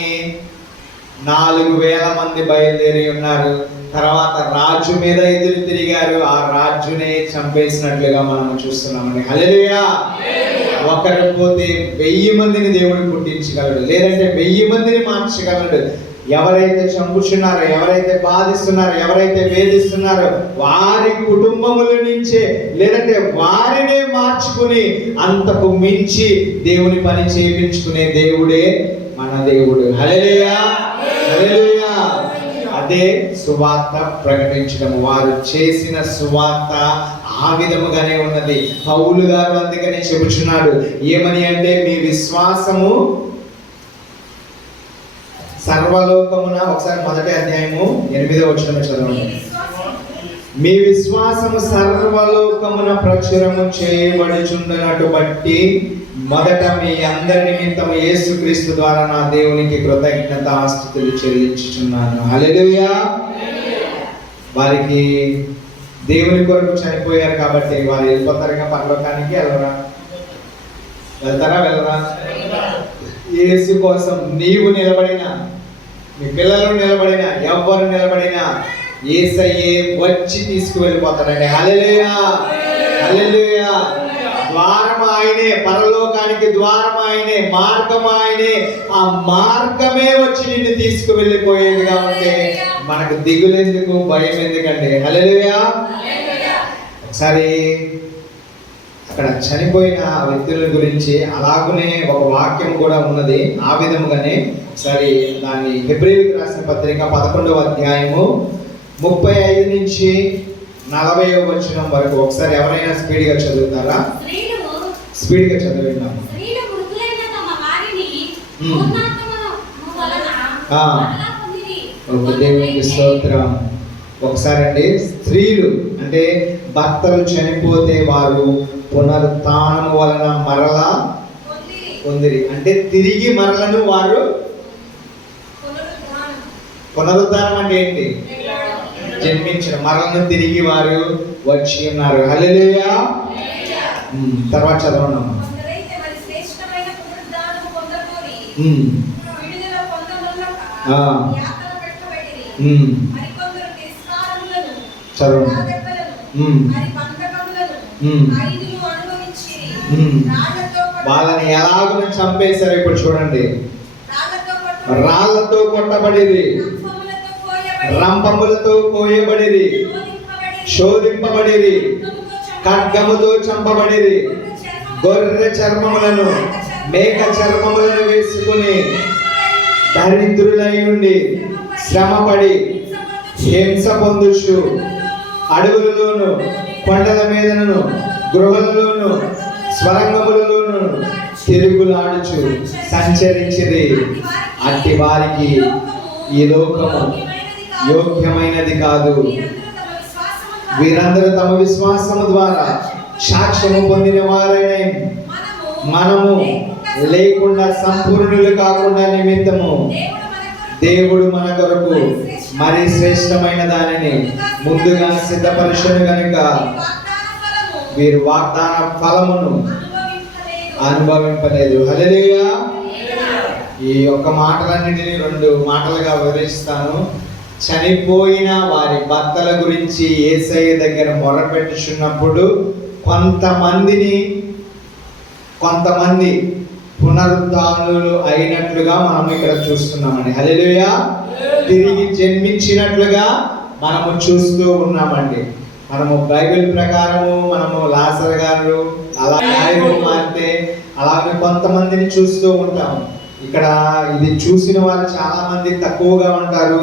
4000 మంది బయలుదేరి ఉన్నారు. తర్వాత రాజు మీద ఎదురు తిరిగారు, ఆ రాజునే చంపేసినట్లుగా మనం చూస్తున్నామండి. హల్లెలూయా. ఒకరు పోతే 1000 మందిని దేవుడు పుట్టించగలడు, లేదంటే 1000 మందిని మార్చగలడు. ఎవరైతే చంపుచున్నారో, ఎవరైతే బాధిస్తున్నారో, ఎవరైతే వేధిస్తున్నారో వారి కుటుంబముల నుంచే, లేదంటే వారినే మార్చుకుని అంతకు మించి దేవుని పని చేయించుకునే దేవుడే మన దేవుడు. హల్లెలూయా. హల్లెలూయా. అదే సువార్త ప్రకటించడం. వారు చేసిన సువార్త ఆ విధముగానే ఉన్నది. పౌలు గారు అందుకనే చెబుచున్నాడు, ఏమని అంటే మీ విశ్వాసము సర్వలోకమున, ఒకసారి 1వ అధ్యాయము 8వ వచనం చదవండి. మీ విశ్వాసము సర్వలోకమున ప్రచురము చేయబడుచుండునట్టు బట్టి మొదట మీ అందరి నిమిత్తము యేసుక్రీస్తు ద్వారా నా దేవునికి కృతజ్ఞతాస్తుతులు చెల్లించుచున్నాను. హల్లెలూయా. వారికి దేవుని కొరకు చనిపోయారు కాబట్టి వారు వెళ్ళిపోతారుగా పరలోకానికి. వెళ్ళరా? యేసు కోసం నీవు నిలబడినా, మీ పిల్లలు నిలబడినా, ఎవ్వరు నిలబడినా యేసయ్యే వచ్చి తీసుకువెళ్ళిపోతాడండి. హల్లెలూయా. హల్లెలూయా. ద్వారం ఆయనే, పరలోకానికి ద్వారం ఆయనే, మార్గం ఆయనే. ఆ మార్గమే వచ్చి నిన్ను తీసుకువెళ్ళిపోయేదిగా ఉంటే మనకు దిగులెందుకు, భయం ఎందుకండి? హల్లెలూయా. ఒకసారి అక్కడ చనిపోయిన వ్యక్తుల గురించి అలాగునే ఒక వాక్యం కూడా ఉన్నది. ఆ విధముగానే ఒకసారి దాన్ని హెబ్రీయులకు రాసిన పత్రిక 11వ అధ్యాయము 35 నుంచి 40వ వచనం వరకు ఒకసారి ఎవరైనా స్పీడ్గా చదువుతారా? స్పీడ్గా చదివిద్దాం. దేవునికి స్తోత్రం. ఒకసారి అండి, స్త్రీలు అంటే భర్తలు చనిపోతే వారు పునరుత్థానం వలన మరలా పొందిరి. అంటే తిరిగి మరలను వారు, పునరుద్ధానం అంటే ఏంటి? జన్మించిన, మరలను తిరిగి వారు వచ్చి ఉన్నారు. హల్లెలూయా. తర్వాత చదవడం. చదవండి. వాళ్ళని ఎలాగో చంపేశారు. ఇప్పుడు చూడండి, రాళ్లతో కొట్టబడిరి, రంపములతో కోయబడిరి, శోధింపబడిరి, ఖడ్గముతో చంపబడిరి, గొర్రె చర్మములను మేక చర్మములను వేసుకుని దరిద్రులై ఉండి శ్రమపడి హింస పొందుచు అడవులలోను, కొండల మీదను, గృహలలోను, స్వరంగములలోను తిరుగులాడుచు సంచరించిరి. అట్టి వారికి ఈ లోకము యోగ్యమైనది కాదు. వీరందరూ తమ విశ్వాసము ద్వారా సాక్ష్యము పొందిన వారైన మనము లేకుండా సంపూర్ణులు కాకుండా నిమిత్తము దేవుడు మన కొరకు మరి శ్రేష్టమైన దానిని ముందుగా సిద్ధపరచును గనుక వీరు వాగ్దాన ఫలమును అనుభవింపలేదు. హల్లెలూయా. ఈ యొక్క మాటలన్నిటిని 2 మాటలుగా వివరిస్తాను. చనిపోయిన వారి భర్తల గురించి యేసయ్య దగ్గర మొరపెట్టుచున్నప్పుడు కొంతమందిని కొంతమంది పునరుద్ధానులు అయినట్లుగా మనం ఇక్కడ చూస్తున్నామండి. హల్లెలూయా. తిరిగి జన్మించినట్లుగా మనము చూస్తూ ఉన్నామండి. మనము బైబిల్ ప్రకారము మనము లాజరు గారు, అలాగే కుమార్తె, అలాగే కొంతమందిని చూస్తూ ఉంటాము. ఇక్కడ ఇది చూసిన వారు చాలా మంది తక్కువగా ఉంటారు.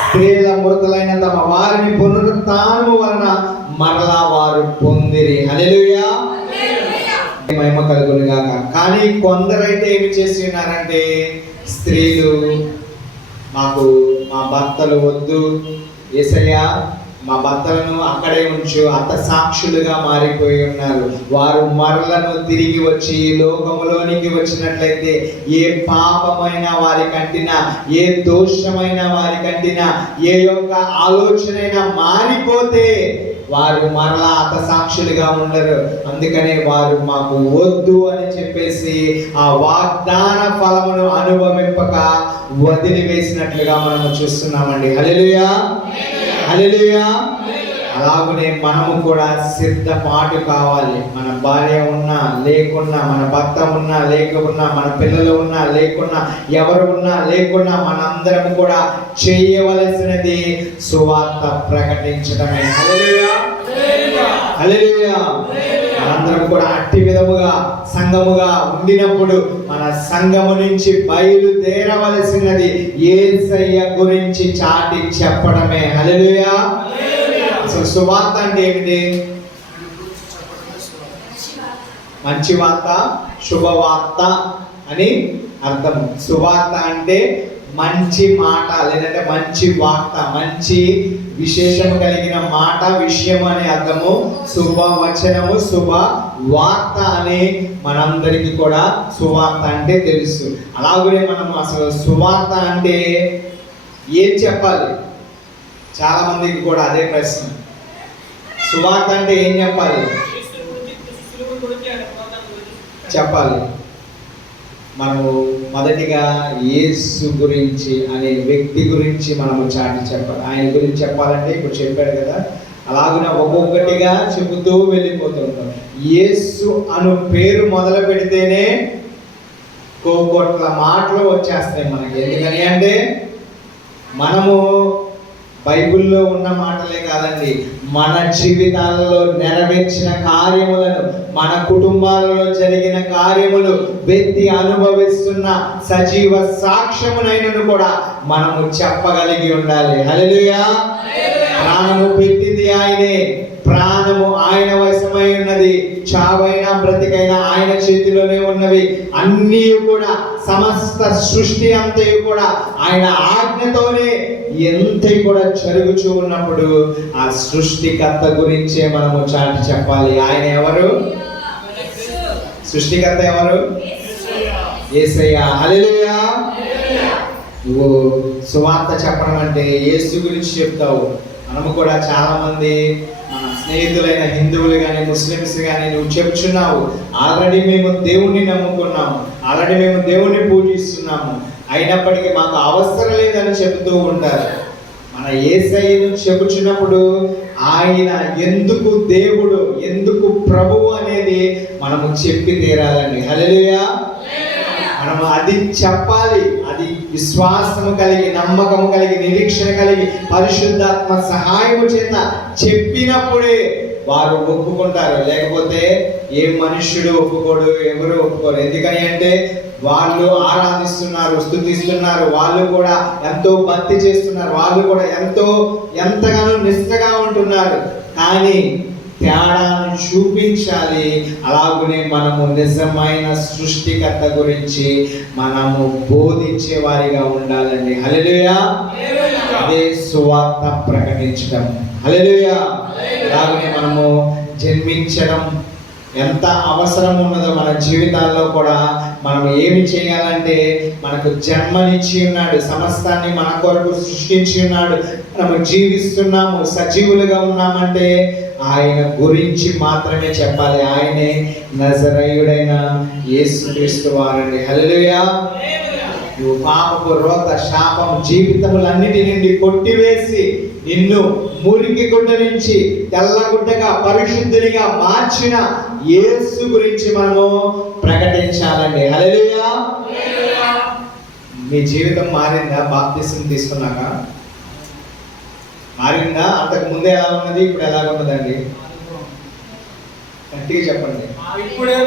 స్త్రీల మృతులైన తమ వారిని పునరుత్థానము వలన మరలా వారు పొందిరి. హల్లెలూయా. మహిమ కలుగును గాక. కానీ కొందరైతే ఏమి చేసి ఉన్నారంటే, స్త్రీలు మాకు మా భర్తలు వద్దు, యేసయ్యా మా భర్తలను అక్కడే ఉంచు, అంత సాక్షులుగా మారిపోయి ఉన్నారు. వారు మరలను తిరిగి వచ్చి లోకములోనికి వచ్చినట్లయితే ఏ పాపమైన వారి కంటినా, ఏ దోషమైన వారి కంటినా, ఏ యొక్క ఆలోచనైనా మారిపోతే వారు మరలా అంత సాక్షులుగా ఉండరు. అందుకనే వారు మాకు వద్దు అని చెప్పేసి ఆ వాగ్దాన ఫలమును అనుభవింపక వదిలివేసినట్లుగా మనము చూస్తున్నామండి. హల్లెలూయా. హల్లెలూయా. అలాగనే మనము కూడా సిద్ధపాటు కావాలి. మన భార్య ఉన్నా లేకున్నా, మన భర్త ఉన్నా లేకున్నా, మన పిల్లలు ఉన్నా లేకున్నా, ఎవరు ఉన్నా లేకున్నా, మనందరం కూడా చేయవలసినది సువార్త ప్రకటించడమే. హల్లెలూయా. హల్లెలూయా. మనందరం కూడా అట్టి విధముగా సంఘముగా ఉండినప్పుడు మన సంఘము నుంచి బయలుదేరవలసినది యేసయ్య గురించి చాటి చెప్పడమే. హల్లెలూయా. అసలు సువార్త అంటే ఏమిటి? మంచి వార్త, శుభవార్త అని అర్థం. సువార్త అంటే మంచి మాట, లేదంటే మంచి వార్త, మంచి విశేషము కలిగిన మాట, విషయం అనే అర్థము. శుభవచనము, శుభ వార్త అని మనందరికీ కూడా సువార్త అంటే తెలుసు. అలాగనే మనము అసలు సువార్త అంటే ఏం చెప్పాలి? చాలా మందికి కూడా అదే ప్రశ్న. సువార్త అంటే ఏం చెప్పాలి? చెప్పాలి. మనము మొదటిగా యేసు గురించి అనే వ్యక్తి గురించి మనము చాటి చెప్పాలి. ఆయన గురించి చెప్పాలంటే ఇప్పుడు చెప్పాడు కదా, అలాగున ఒక్కొక్కటిగా చెబుతూ వెళ్ళిపోతుంటాం. యేసు అను పేరు మొదలు పెడితేనే కోకొట్ల మాటలు వచ్చేస్తాయి మనకి. ఎందుకని అంటే మనము బైబిల్లో ఉన్న మాటలే కాదండి, మన జీవితాలలో నెరవేర్చిన కార్యములను, మన కుటుంబాలలో జరిగిన కార్యములు, వ్యక్తి అనుభవిస్తున్న సజీవ సాక్ష్యమునైనను కూడా మనము చెప్పగలిగి ఉండాలి. హల్లెలూయా. ప్రాణము పెట్టింది ఆయనే, ప్రాణము ఆయన వశమై ఉన్నది, చావైనా బ్రతికైనా ఆయన చేతిలోనే ఉన్నవి. అన్నీ కూడా సమస్త సృష్టి అంతయు కూడా ఆయన ఆజ్ఞతోనే ఎంత కూడా జరుగుచూ ఉన్నప్పుడు ఆ సృష్టికర్త గురించే మనము చాటి చెప్పాలి. ఆయన ఎవరు? సృష్టికర్త ఎవరు? యేసయ్య. హల్లెలూయా. నువ్వు సువార్త చెప్పడం అంటే యేసు గురించి చెప్తావు. మనము కూడా చాలా మంది మన స్నేహితులైన హిందువులు కానీ ముస్లిమ్స్ కానీ నువ్వు చెప్తున్నావు, ఆల్రెడీ మేము దేవుణ్ణి నమ్ముకున్నాము, ఆల్రెడీ మేము దేవుణ్ణి పూజిస్తున్నాము, అయినప్పటికీ మాకు అవసరం లేదని చెబుతూ ఉంటారు. మన యేసయ్యను చెబుతున్నప్పుడు ఆయన ఎందుకు దేవుడు, ఎందుకు ప్రభువు అనేది మనము చెప్పి తీరాలండి. హల్లెలూయా. మనం అది చెప్పాలి. అది విశ్వాసము కలిగి, నమ్మకము కలిగి, నిరీక్షణ కలిగి, పరిశుద్ధాత్మ సహాయము చేత చెప్పినప్పుడే వారు ఒప్పుకుంటారు. లేకపోతే ఏ మనుష్యుడు ఒప్పుకోడు, ఎవరు ఒప్పుకోరు. ఎందుకని అంటే వాళ్ళు ఆరాధిస్తున్నారు, స్తుతిస్తున్నారు, వాళ్ళు కూడా ఎంతో భక్తి చేస్తున్నారు, వాళ్ళు కూడా ఎంతగానో నిష్ఠగా ఉంటున్నారు. కానీ తేడాను చూపించాలి. అలాగనే మనము నిజమైన సృష్టికర్త గురించి మనము బోధించే వారిగా ఉండాలండి. హల్లెలూయా. అదే సువార్త ప్రకటించడం. హల్లెలూయా. అలాగనే మనము జన్మించడం ఎంత అవసరం ఉన్నదో మన జీవితాల్లో కూడా మనం ఏమి చేయాలంటే, మనకు జన్మనిచ్చి ఉన్నాడు, సమస్తాన్ని మన కొరకు సృష్టించి ఉన్నాడు, మనము జీవిస్తున్నాము, సజీవులుగా ఉన్నామంటే ఆయన గురించి మాత్రమే చెప్పాలి. ఆయనే నజరేయుడైన యేసుక్రీస్తు వారండి. హల్లెలూయా. నువ్వు పాపపు రోత శాపం జీవితములన్నిటి నుండి కొట్టివేసి నిన్ను మురికి గుడ్డ నుంచి తెల్లగుడ్డగా పరిశుద్ధునిగా మార్చిన యేసు గురించి మనము ప్రకటించాలండి. హల్లెలూయా. మీ జీవితం మారిందా బాప్తిసం తీసుకున్నాక? మారిందా? అంతకు ముందే ఎలా ఉన్నది, ఇప్పుడు ఎలా ఉన్నదండి? గట్టిగా చెప్పండి. ఇప్పుడే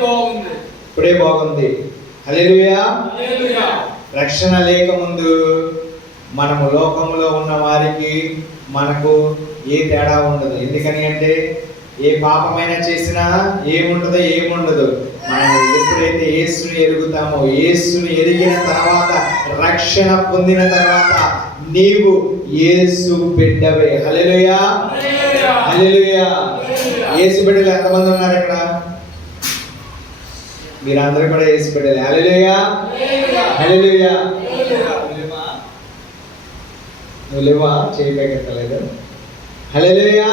బాగుంది. హల్లెలూయా. రక్షణ లేకముందు మనము లోకములో ఉన్న వారికి మనకు ఏ తేడా ఉండదు. ఎందుకని అంటే ఏ పాపమైనా చేసినా ఏముండదు. మనం ఎప్పుడైతే యేసుని ఎరుగుతామో, యేసుని ఎరిగిన తర్వాత, రక్షణ పొందిన తర్వాత నీవు యేసు బిడ్డవే. హల్లెలూయా. హల్లెలూయా. యేసు బిడ్డలు ఎంతమంది ఉన్నారు ఇక్కడ? మీరందరూ కూడా యేసు బిడ్డలే. హల్లెలూయా. హల్లెలూయా. నువ్వు లేవా? చేయి పైకెత్తలేదు. హల్లెలూయా.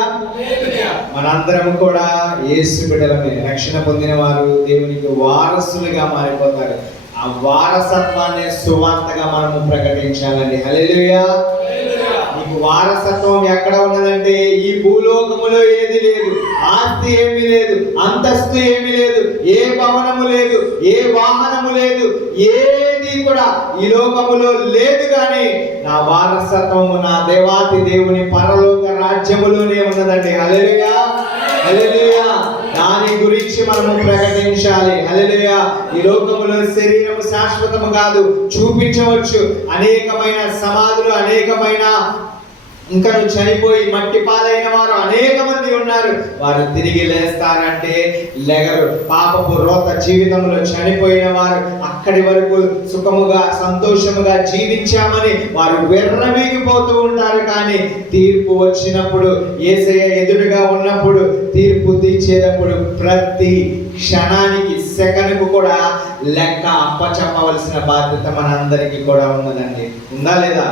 మనందరం కూడా యేసు బిడ్డలమే. రక్షణ పొందిన వారు దేవునికి వారసులుగా మారిపోతారు. ఆ వారసత్వాన్ని సువార్తగా మనము ప్రకటించాలండి. హల్లెలూయా. నీకు వారసత్వం ఎక్కడ ఉన్నదంటే ఈ భూలోకములో ఏది లేదు. ఆస్తి ఏమీ లేదు, అంతస్తు ఏమీ లేదు, ఏ భవనము లేదు, ఏ వాహనము లేదు, ఏది కూడా ఈ లోకములో లేదు. కానీ నా వారసత్వము నా దేవాతి దేవుని పరలోక రాజ్యములోనే ఉన్నదండి. హల్లెలూయా. హల్లెలూయా. దాని గురించి మనము ప్రకటించాలి. హల్లెలూయా. ఈ లోకములో శరీరము శాశ్వతము కాదు, చూపించవచ్చు. అనేకమైన సమాధులు, అనేకమైన ఇంకా చనిపోయి మట్టి పాలైన వారు అనేక మంది ఉన్నారు. వారు తిరిగి లేస్తారంటే లెగరు. పాపపు రోత జీవితంలో చనిపోయిన వారు అక్కడి వరకు సుఖముగా సంతోషముగా జీవించామని వారు విర్రవీగిపోతూ ఉంటారు. కానీ తీర్పు వచ్చినప్పుడు, యేసయ్య ఎదురుగా ఉన్నప్పుడు, తీర్పు తీర్చేటప్పుడు ప్రతి క్షణానికి సెకనుకు కూడా లెక్క అప్పచెప్పవలసిన బాధ్యత మన అందరికీ కూడా ఉన్నదండి. ఉందా లేదా?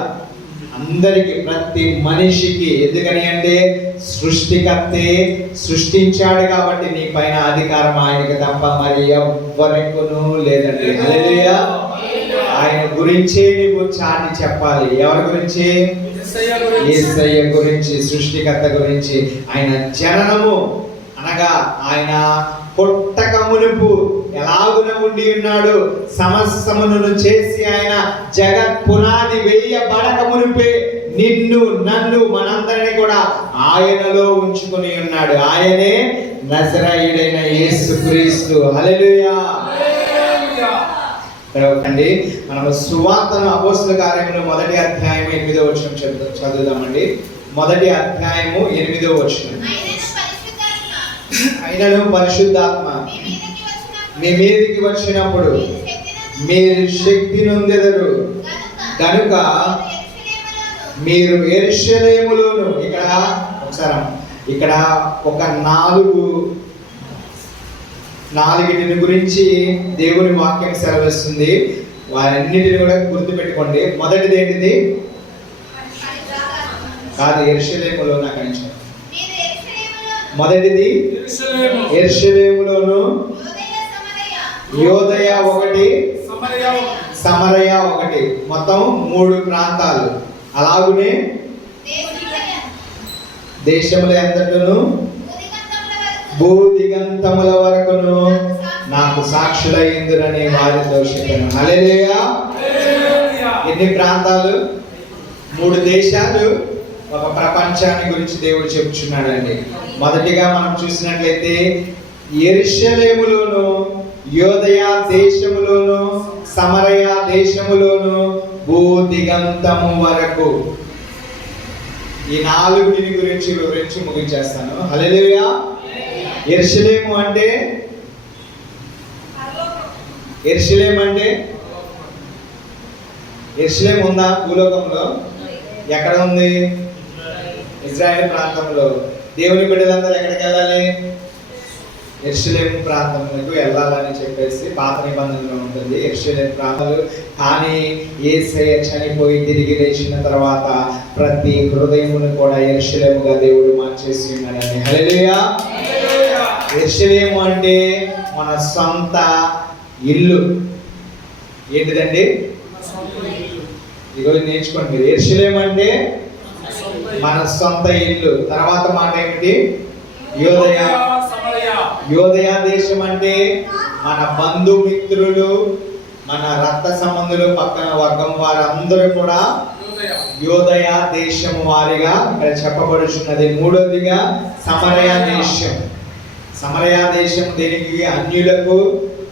అందరికి, ప్రతి మనిషికి. ఎందుకని అంటే సృష్టికర్తే సృష్టించాడు కాబట్టి నీ పైన అధికారం ఆయనకి తప్ప మరి ఎవ్వరికును లేదండి. హల్లెలూయా. ఆయన గురించే నీవు చాటి చెప్పాలి. ఎవరి గురించి? యేసయ్య గురించి, సృష్టికర్త గురించి. ఆయన జననము అనగా ఆయన పుట్టక మునుపు ఎలాగున ఉండి ఉన్నాడు, సమస్తమును చేసి ఆయన జగత్ పునాది వేయబడక మునుపే నిన్ను నన్ను మనందరినీ కూడా ఆయనలో ఉంచుకుని ఉన్నాడు. ఆయనే నజరేయుడైన యేసుక్రీస్తు. హల్లెలూయా. అండి మనము సువార్తను అపోస్తలుల కార్యములు 1వ అధ్యాయం 8వ వచనం చదువుదామండి. 1వ అధ్యాయము 8వ వచనం. ఆయనను పరిశుద్ధాత్మ మీ మీదికి వచ్చినప్పుడు మీరు శక్తి నొందెదరు కనుక మీరు యెరూషలేములోను. ఇక్కడ ఒక నాలుగిటిని గురించి దేవుని వాక్యం సెలవిస్తుంది. వారన్నిటిని కూడా గుర్తుపెట్టుకోండి. మొదటిది ఏంటిది? కాదు, యెరూషలేములో. నాకు అంచనా మొదటిది యెరూషలేములోను, యోదయ ఒకటి, సమరయ ఒకటి, మొత్తం 3 ప్రాంతాలు. అలాగునే దేశముల ఎంతటను భూదిగంతముల వరకును నాకు సాక్షులయ్యిందురని వారితో చెప్పాను. హల్లెలూయా. ఎన్ని ప్రాంతాలు? 3 దేశాలు, ఒక ప్రపంచాన్ని గురించి దేవుడు చెప్తున్నాడండి. మొదటిగా మనం చూసినట్లయితే యెరూషలేములోను, యోదయ దేశములోను, సమరయ దేశములోను, భూదిగంతము వరకు. ఈ 4 గురించి వివరించి ముగించేస్తాను. హల్లెలూయా. యెరూషలేము అంటే యెరూషలేము ఉందా భూలోకంలో? ఎక్కడ ఉంది? ఇజ్రాయెల్ ప్రాంతంలో. దేవుని బిడ్డలందరూ ఎక్కడికి వెళ్ళాలి? యెరూషలేము ప్రాంతంలో వెళ్ళాలని చెప్పేసి పాత నిబంధనలో ఉంటుంది. యెరూషలేము ప్రాంతాలు. కానీ యేసయ్య చనిపోయి తిరిగి లేచిన తర్వాత ప్రతి హృదయమును కూడా యెరూషలేముగా దేవుడు మార్చేసి ఉన్నాడని. హల్లెలూయా. యెరూషలేము అంటే మన సొంత ఇల్లు. ఏంటిదండి? ఈరోజు నేర్చుకోండి మీరు. యెరూషలేము అంటే మన సొంత ఇల్లు. తర్వాత మాట ఏమిటి? యోదయ యోదయ దేశం అంటే మన బంధుమిత్రులు, మన రక్త సంబంధులు, పక్కన వర్గం వారందరూ కూడా యోదయ దేశం వారిగా ఇక్కడ చెప్పబడుచున్నది. మూడవదిగా సమరయ దేశం. సమరయ దేశం దేనికి? అన్యులకు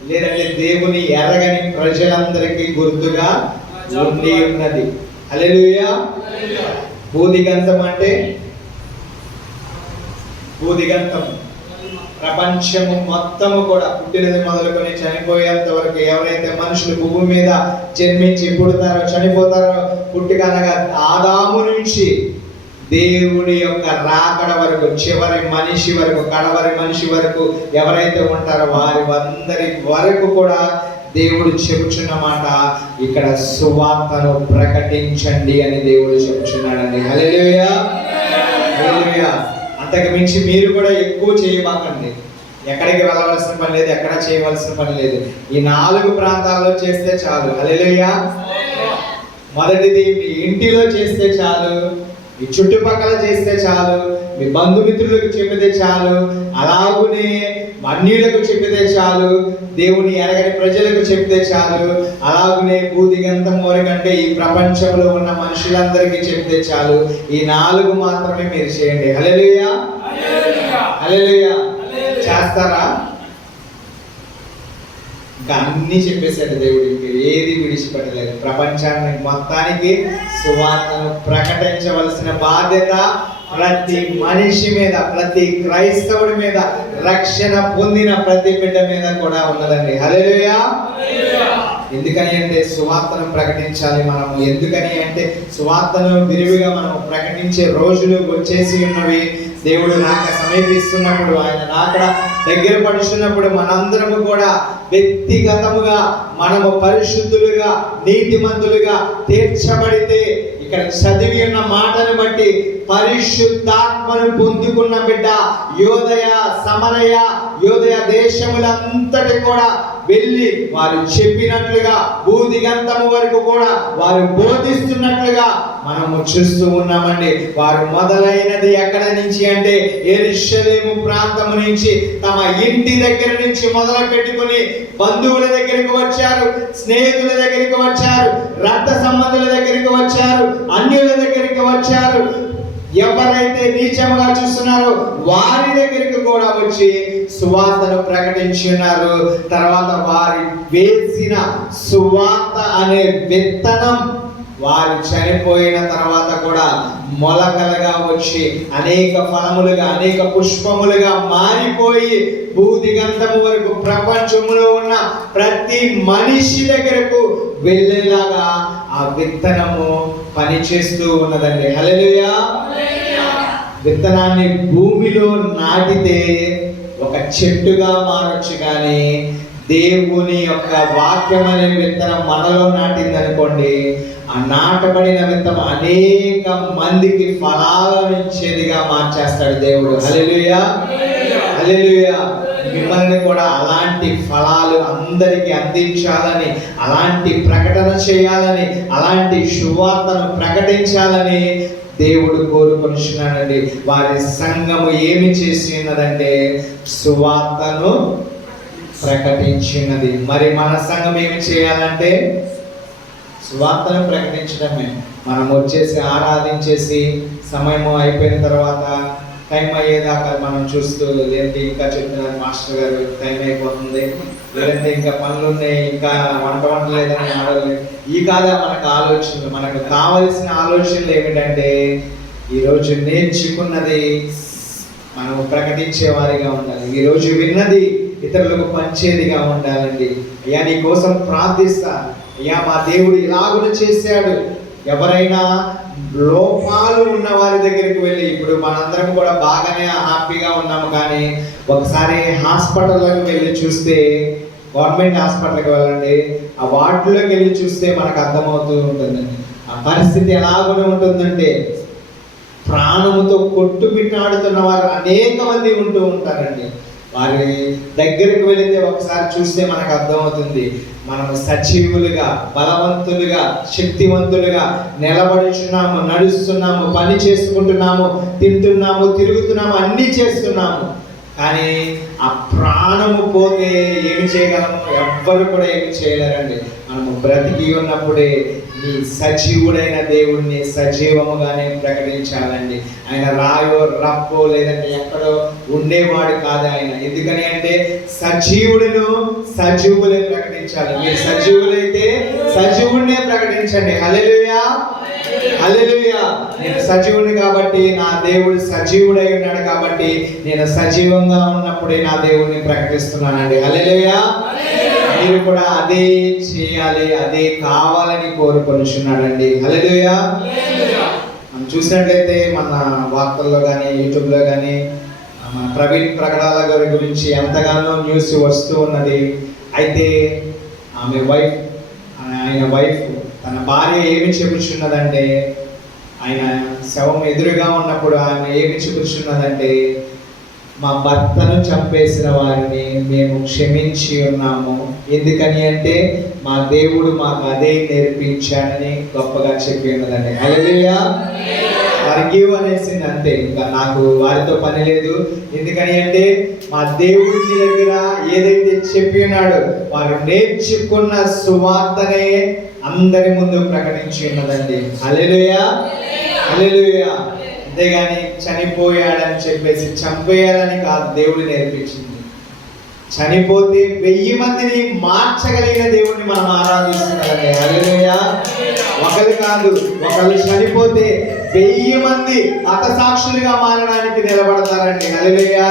లేదంటే దేవుని ఎరగని ప్రజలందరికీ గుర్తుగా ఉండి ఉన్నది. హల్లెలూయా. భూదిగంతం అంటే భూదిగంతం ప్రపంచము మొత్తము కూడా పుట్టినది మొదలుకొని చనిపోయేంత వరకు ఎవరైతే మనుషులు భూమి మీద జన్మించి పుడతారో చనిపోతారో, పుట్టికనగా ఆదాము నుంచి దేవుని యొక్క రాకడ వరకు, చివరి మనిషి వరకు, కడవరి మనిషి వరకు ఎవరైతే ఉంటారో వారి అందరి వరకు కూడా దేవుడు చెబుచున్న మాట ఇక్కడ సువార్తను ప్రకటించండి అని దేవుడు చెబుచున్నాడండి. హల్లెలూయా, హల్లెలూయా. అంతకు మించి మీరు కూడా ఎక్కువ చేయబాకండి. ఎక్కడికి వెళ్ళవలసిన పని లేదు, ఎక్కడ చేయవలసిన పని లేదు. ఈ 4 ప్రాంతాల్లో చేస్తే చాలు. హల్లెలూయా. మొదటిది మీ ఇంటిలో చేస్తే చాలు, మీ చుట్టుపక్కల చేస్తే చాలు, మీ బంధుమిత్రులకు చెప్పితే చాలు, అలాగునే అన్యులకు చెప్పితే చాలు, దేవుని ఎరగని ప్రజలకు చెప్తే చాలు, అలాగునే భూదిగంతం వరకంటే ఈ ప్రపంచంలో ఉన్న మనుషులందరికీ చెప్తే చాలు. ఈ 4 మాత్రమే మీరు చేయండి. హల్లెలూయా, హల్లెలూయా. చేస్తారా? ఇంకా అన్ని చెప్పేశాడు దేవుడు, ఇంక ఏది విడిచిపెట్టలేదు. ప్రపంచాన్ని మొత్తానికి సువార్తను ప్రకటించవలసిన బాధ్యత ప్రతి మనిషి మీద, ప్రతి క్రైస్తవుడి మీద, రక్షణ పొందిన ప్రతి బిడ్డ మీద కూడా ఉన్నదండి. హల్లెలూయా. ఎందుకని అంటే సువార్తను ప్రకటించాలి మనము. ఎందుకని అంటే సువార్తను విరివిగా మనం ప్రకటించే రోజులు వచ్చేసి ఉన్నవి. దేవుడు రాక సమీపిస్తున్నప్పుడు, ఆయన రాకడ దగ్గర పడుతున్నప్పుడు మనందరము కూడా వ్యక్తిగతముగా మనము పరిశుద్ధులుగా, నీతిమంతులుగా తీర్చబడితే, ఇక్కడ చదివి ఉన్న మాటను బట్టి పరిశుద్ధాత్మను పొందుకున్న బిడ్డ యోదయ, సమరయ, యోదయ దేశములంతటి కూడా వెళ్ళి వారు చెప్పినట్లుగా భూదిగంతము వరకు కూడా వారు బోధిస్తున్నట్లుగా మనము చూస్తూ ఉన్నామండి. వారు మొదలైనది ఎక్కడ నుంచి అంటే యెరూషలేము ప్రాంతము నుంచి, తమ ఇంటి దగ్గర నుంచి మొదలు పెట్టుకుని బంధువుల దగ్గరికి వచ్చారు, స్నేహితుల దగ్గరికి వచ్చారు, రక్త సంబంధుల దగ్గరికి వచ్చారు, అన్యుల దగ్గరికి వచ్చారు. ఎవరైతే నీచముగా చూస్తున్నారో వారి దగ్గరికి కూడా వచ్చి సువార్తను ప్రకటించున్నారు. తర్వాత వారి వేసిన సువార్త అనే విత్తనం వారు చనిపోయిన తర్వాత కూడా మొలకలుగా వచ్చి అనేక ఫలములుగా, అనేక పుష్పములుగా మారిపోయి భూదిగంతము వరకు ప్రపంచంలో ఉన్న ప్రతి మనిషి దగ్గరకు వెళ్ళేలాగా ఆ విత్తనము పనిచేస్తూ ఉన్నదండి. హల్లెలూయా. విత్తనాన్ని భూమిలో నాటితే ఒక చెట్టుగా మారొచ్చు, కానీ దేవుని యొక్క వాక్యం అనే విత్తనం మనలో నాటింది అనుకోండి, ఆ నాటబడిన విత్తనం అనేక మందికి ఫలాలను ఇచ్చేదిగా మార్చేస్తాడు దేవుడు. హల్లెలూయా, హల్లెలూయా. మిమ్మల్ని కూడా అలాంటి ఫలాలు అందరికీ అందించాలని, అలాంటి ప్రకటన చేయాలని, అలాంటి సువార్తను ప్రకటించాలని దేవుడు కోరుకొనిచున్నాడండి. వారి సంఘము ఏమి చేసి ఉన్నదంటే సువార్తను ప్రకటించినది. మరి మన సంఘం ఏమి చేయాలంటే సువార్తను ప్రకటించడమే. మనం వచ్చేసి ఆరాధించేసి సమయం అయిపోయిన తర్వాత టైం అయ్యేదాకా మనం చూస్తూ, లేదంటే ఇంకా చెప్తున్నారు మాస్టర్ గారు టైం అయిపోతుంది, లేదంటే ఇంకా పనులు ఉన్నాయి, ఇంకా వంట లేదని ఆడలేదు, ఈ కాదా మనకు ఆలోచనలు. మనకు కావలసిన ఆలోచనలు ఏమిటంటే ఈరోజు నేర్చుకున్నది మనం ప్రకటించే వారిగా ఉండాలి. ఈరోజు విన్నది ఇతరులకు పంచేదిగా ఉండాలండి. అయ్యా నీ కోసం ప్రార్థిస్తా, అయ్యా మా దేవుడు ఇలాగున చేశాడు. ఎవరైనా లోపాలు ఉన్న వారి దగ్గరికి వెళ్ళి, ఇప్పుడు మనందరం కూడా బాగానే హ్యాపీగా ఉన్నాము, కానీ ఒకసారి హాస్పిటల్లోకి వెళ్ళి చూస్తే, గవర్నమెంట్ హాస్పిటల్కి వెళ్ళండి, ఆ వార్డులోకి వెళ్ళి చూస్తే మనకు అర్థమవుతూ ఉంటుందండి ఆ పరిస్థితి ఎలాగునే ఉంటుందంటే, ప్రాణముతో కొట్టుమిట్టాడుతున్న వారు అనేక మంది ఉంటూ ఉంటారండి. వారి దగ్గరికి వెళితే ఒకసారి చూస్తే మనకు అర్థమవుతుంది, మనము సజీవులుగా, బలవంతులుగా, శక్తివంతులుగా నిలబడుచున్నాము, నడుస్తున్నాము, పని చేసుకుంటున్నాము, తింటున్నాము, తిరుగుతున్నాము, అన్నీ చేస్తున్నాము. కానీ ఆ ప్రాణము పోతే ఏమి చేయగలము? ఎవ్వరు కూడా ఏమి చేయలేరండి. మనము బ్రతికి ఉన్నప్పుడే ఈ సజీవుడైన దేవుణ్ణి సజీవముగానే ప్రకటించాలండి. ఆయన రాయో రప్పో లేదంటే ఎక్కడో ఉండేవాడు కాదు ఆయన. ఎందుకని అంటే సజీవుడును సజీవులే ప్రకటించాలి. మీరు సజీవులైతే సజీవుడినే ప్రకటించండి. హల్లెలూయా, హల్లెలూయా. నేను సజీవుడిని కాబట్టి, నా దేవుడు సజీవుడై ఉన్నాడు కాబట్టి, నేను సజీవంగా ఉన్నప్పుడే నా దేవుడిని ప్రకటిస్తున్నానండి. హల్లెలూయా. మీరు కూడా అదే చేయాలి, అదే కావాలని కోరుకొనిచున్నాడండి. హల్లెలూయా. మనం చూసినట్లయితే మన వార్తల్లో కానీ యూట్యూబ్లో కానీ మన ప్రవీణ్ ప్రకటాల గారి గురించి ఎంతగానో న్యూస్ వస్తూ ఉన్నది. అయితే ఆయన వైఫ్ తన భార్య ఏమి చెప్పుచున్నదంటే, ఆయన శవం ఎదురుగా ఉన్నప్పుడు ఆమె ఏమి చెప్పుచున్నదంటే, మా భర్తను చంపేసిన వారిని మేము క్షమించి ఉన్నాము. ఎందుకని అంటే మా దేవుడు మాకు అదే నేర్పించాడని గొప్పగా చెప్పి ఉన్నదండి. హల్లెలూయా. ఫర్గివ్ అనేసింది అంతే. ఇంకా నాకు వారితో పని లేదు. ఎందుకని అంటే మా దేవుడి దగ్గర ఏదైతే చెప్పి ఉన్నాడో వారు నేర్చుకున్న సువార్తనే అందరి ముందు ప్రకటించి ఉన్నదండి. హల్లెలూయా, హల్లెలూయా. అంతేగాని చనిపోయాడని చెప్పేసి చంపేయాలని కాదు దేవుడు నేర్పించింది. చనిపోతే 1000 మందిని మార్చగలిగిన దేవుడిని మనం ఆరాధిస్తున్నామండి. హల్లెలూయా. ఒకరు కాదు, ఒకళ్ళు చనిపోతే 1000 మంది హతసాక్షులుగా మారడానికి నిలబడతారండి. హల్లెలూయా.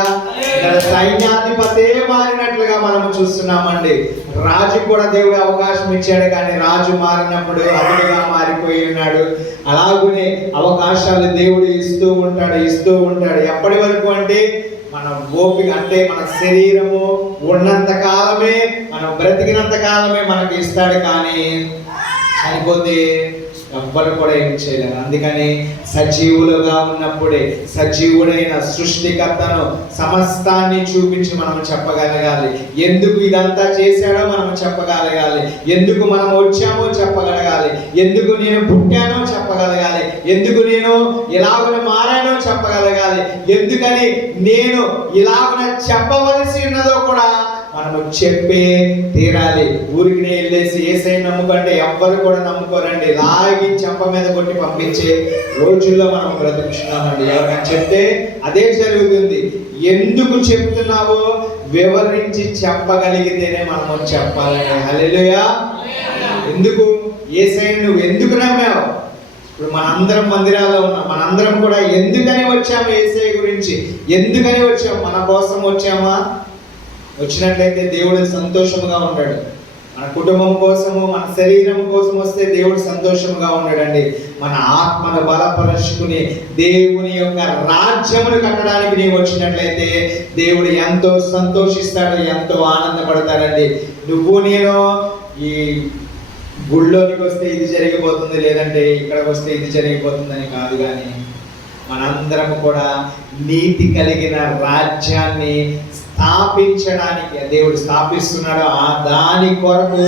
సైన్యాధిపతే మారినట్లుగా మనం చూస్తున్నామండి. రాజు కూడా దేవుడు అవకాశం ఇచ్చాడు, కానీ రాజు మారినప్పుడు అదునుగా మారిపోయి ఉన్నాడు. అలాగునే అవకాశాలు దేవుడు ఇస్తూ ఉంటాడు. ఎప్పటి వరకు అంటే మన ఓపిక, అంటే మన శరీరము ఉన్నంత కాలమే, మనం బ్రతికినంత కాలమే మనకి ఇస్తాడు. కానీ చనిపోతే ఎవ్వరు కూడా ఏం చేయలేరు. అందుకని సజీవులుగా ఉన్నప్పుడే సజీవుడైన సృష్టికర్తను సమస్తాన్ని చూపించి మనం చెప్పగలగాలి. ఎందుకు ఇదంతా చేశాడో మనం చెప్పగలగాలి. ఎందుకు మనం వచ్చామో చెప్పగలగాలి. ఎందుకు నేను పుట్టానో చెప్పగలగాలి. ఎందుకు నేను ఇలాగ మారానో చెప్పగలగాలి. ఎందుకని నేను ఇలాగ చెప్పవలసి ఉన్నదో కూడా మనము చెప్పే తీరాలి. ఊరికి వెళ్ళేసి యేసయ్య నమ్ముకంటే ఎవ్వరు కూడా నమ్ముకోరండి. లాగి చెంప మీద కొట్టి పంపించే రోజుల్లో మనం బ్రతుకుతున్నామండి. ఎవరికైనా చెప్తే అదే జరుగుతుంది. ఎందుకు చెప్తున్నావో వివరించి చెప్పగలిగితేనే మనము చెప్పాలండి. హల్లెలూయా. ఎందుకు యేసయ్య నువ్వు ఎందుకు నమ్మావు? ఇప్పుడు మనందరం మందిరాల్లో ఉన్నాం. మనందరం కూడా ఎందుకని వచ్చాము? యేసయ్య గురించి ఎందుకని వచ్చాము? మన కోసం వచ్చామా? వచ్చినట్లయితే దేవుడు సంతోషంగా ఉంటాడు. మన కుటుంబం కోసము, మన శరీరం కోసం వస్తే దేవుడు సంతోషంగా ఉన్నాడండి. మన ఆత్మను బలపరుచుకుని దేవుని యొక్క రాజ్యమును కట్టడానికి నీవు వచ్చినట్లయితే దేవుడు ఎంతో సంతోషిస్తాడు, ఎంతో ఆనందపడతాడండి. నువ్వు నేను ఈ గుళ్ళోనికి వస్తే ఇది జరిగిపోతుంది, లేదంటే ఇక్కడికి వస్తే ఇది జరిగిపోతుందని కాదు, కానీ మనందరం కూడా నీతి కలిగిన రాజ్యాన్ని స్థాపించడానికి దేవుడు స్థాపిస్తున్నాడు. ఆ దాని కొరకు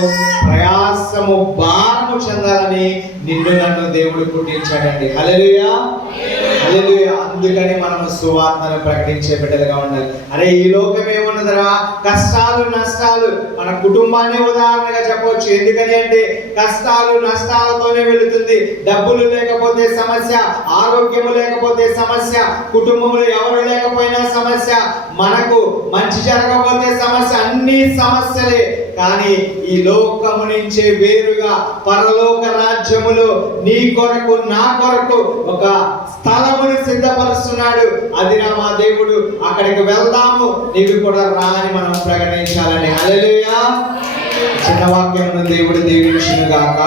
ప్రయాసము భారము చెందాలని నిన్ను నన్ను దేవుడు పుట్టించాడండి. హల్లెలూయా, హల్లెలూయా. అందుకని మనము సువార్తను ప్రకటించే బిడ్డలుగా ఉండాలి. అరే ఈ లోకం ఏమున్నదరా? కష్టాలు నష్టాలు. మన కుటుంబాన్ని ఉదాహరణగా చెప్పవచ్చు. ఎందుకని అంటే కష్టాలు నష్టాలతోనే వెళుతుంది. డబ్బులు లేకపోతే సమస్య, ఆరోగ్యము లేకపోతే సమస్య, కుటుంబంలో ఎవరు లేకపోయినా సమస్య, మనకు మంచి జరగకపోతే సమస్య, అన్ని సమస్యలే. కానీ ఈ లోకము నుంచే వేరుగా పరలోక రాజ్యములో నీ కొరకు నా కొరకు ఒక స్థలమును సిద్ధపరుస్తున్నాడు. అది మా దేవుడు. అక్కడికి వెళ్దాము, నీవు కూడా రా అని మనం ప్రకటించాలని. హల్లెలూయా. చిన్న వాక్యమును దేవుడు దీవించును గాక.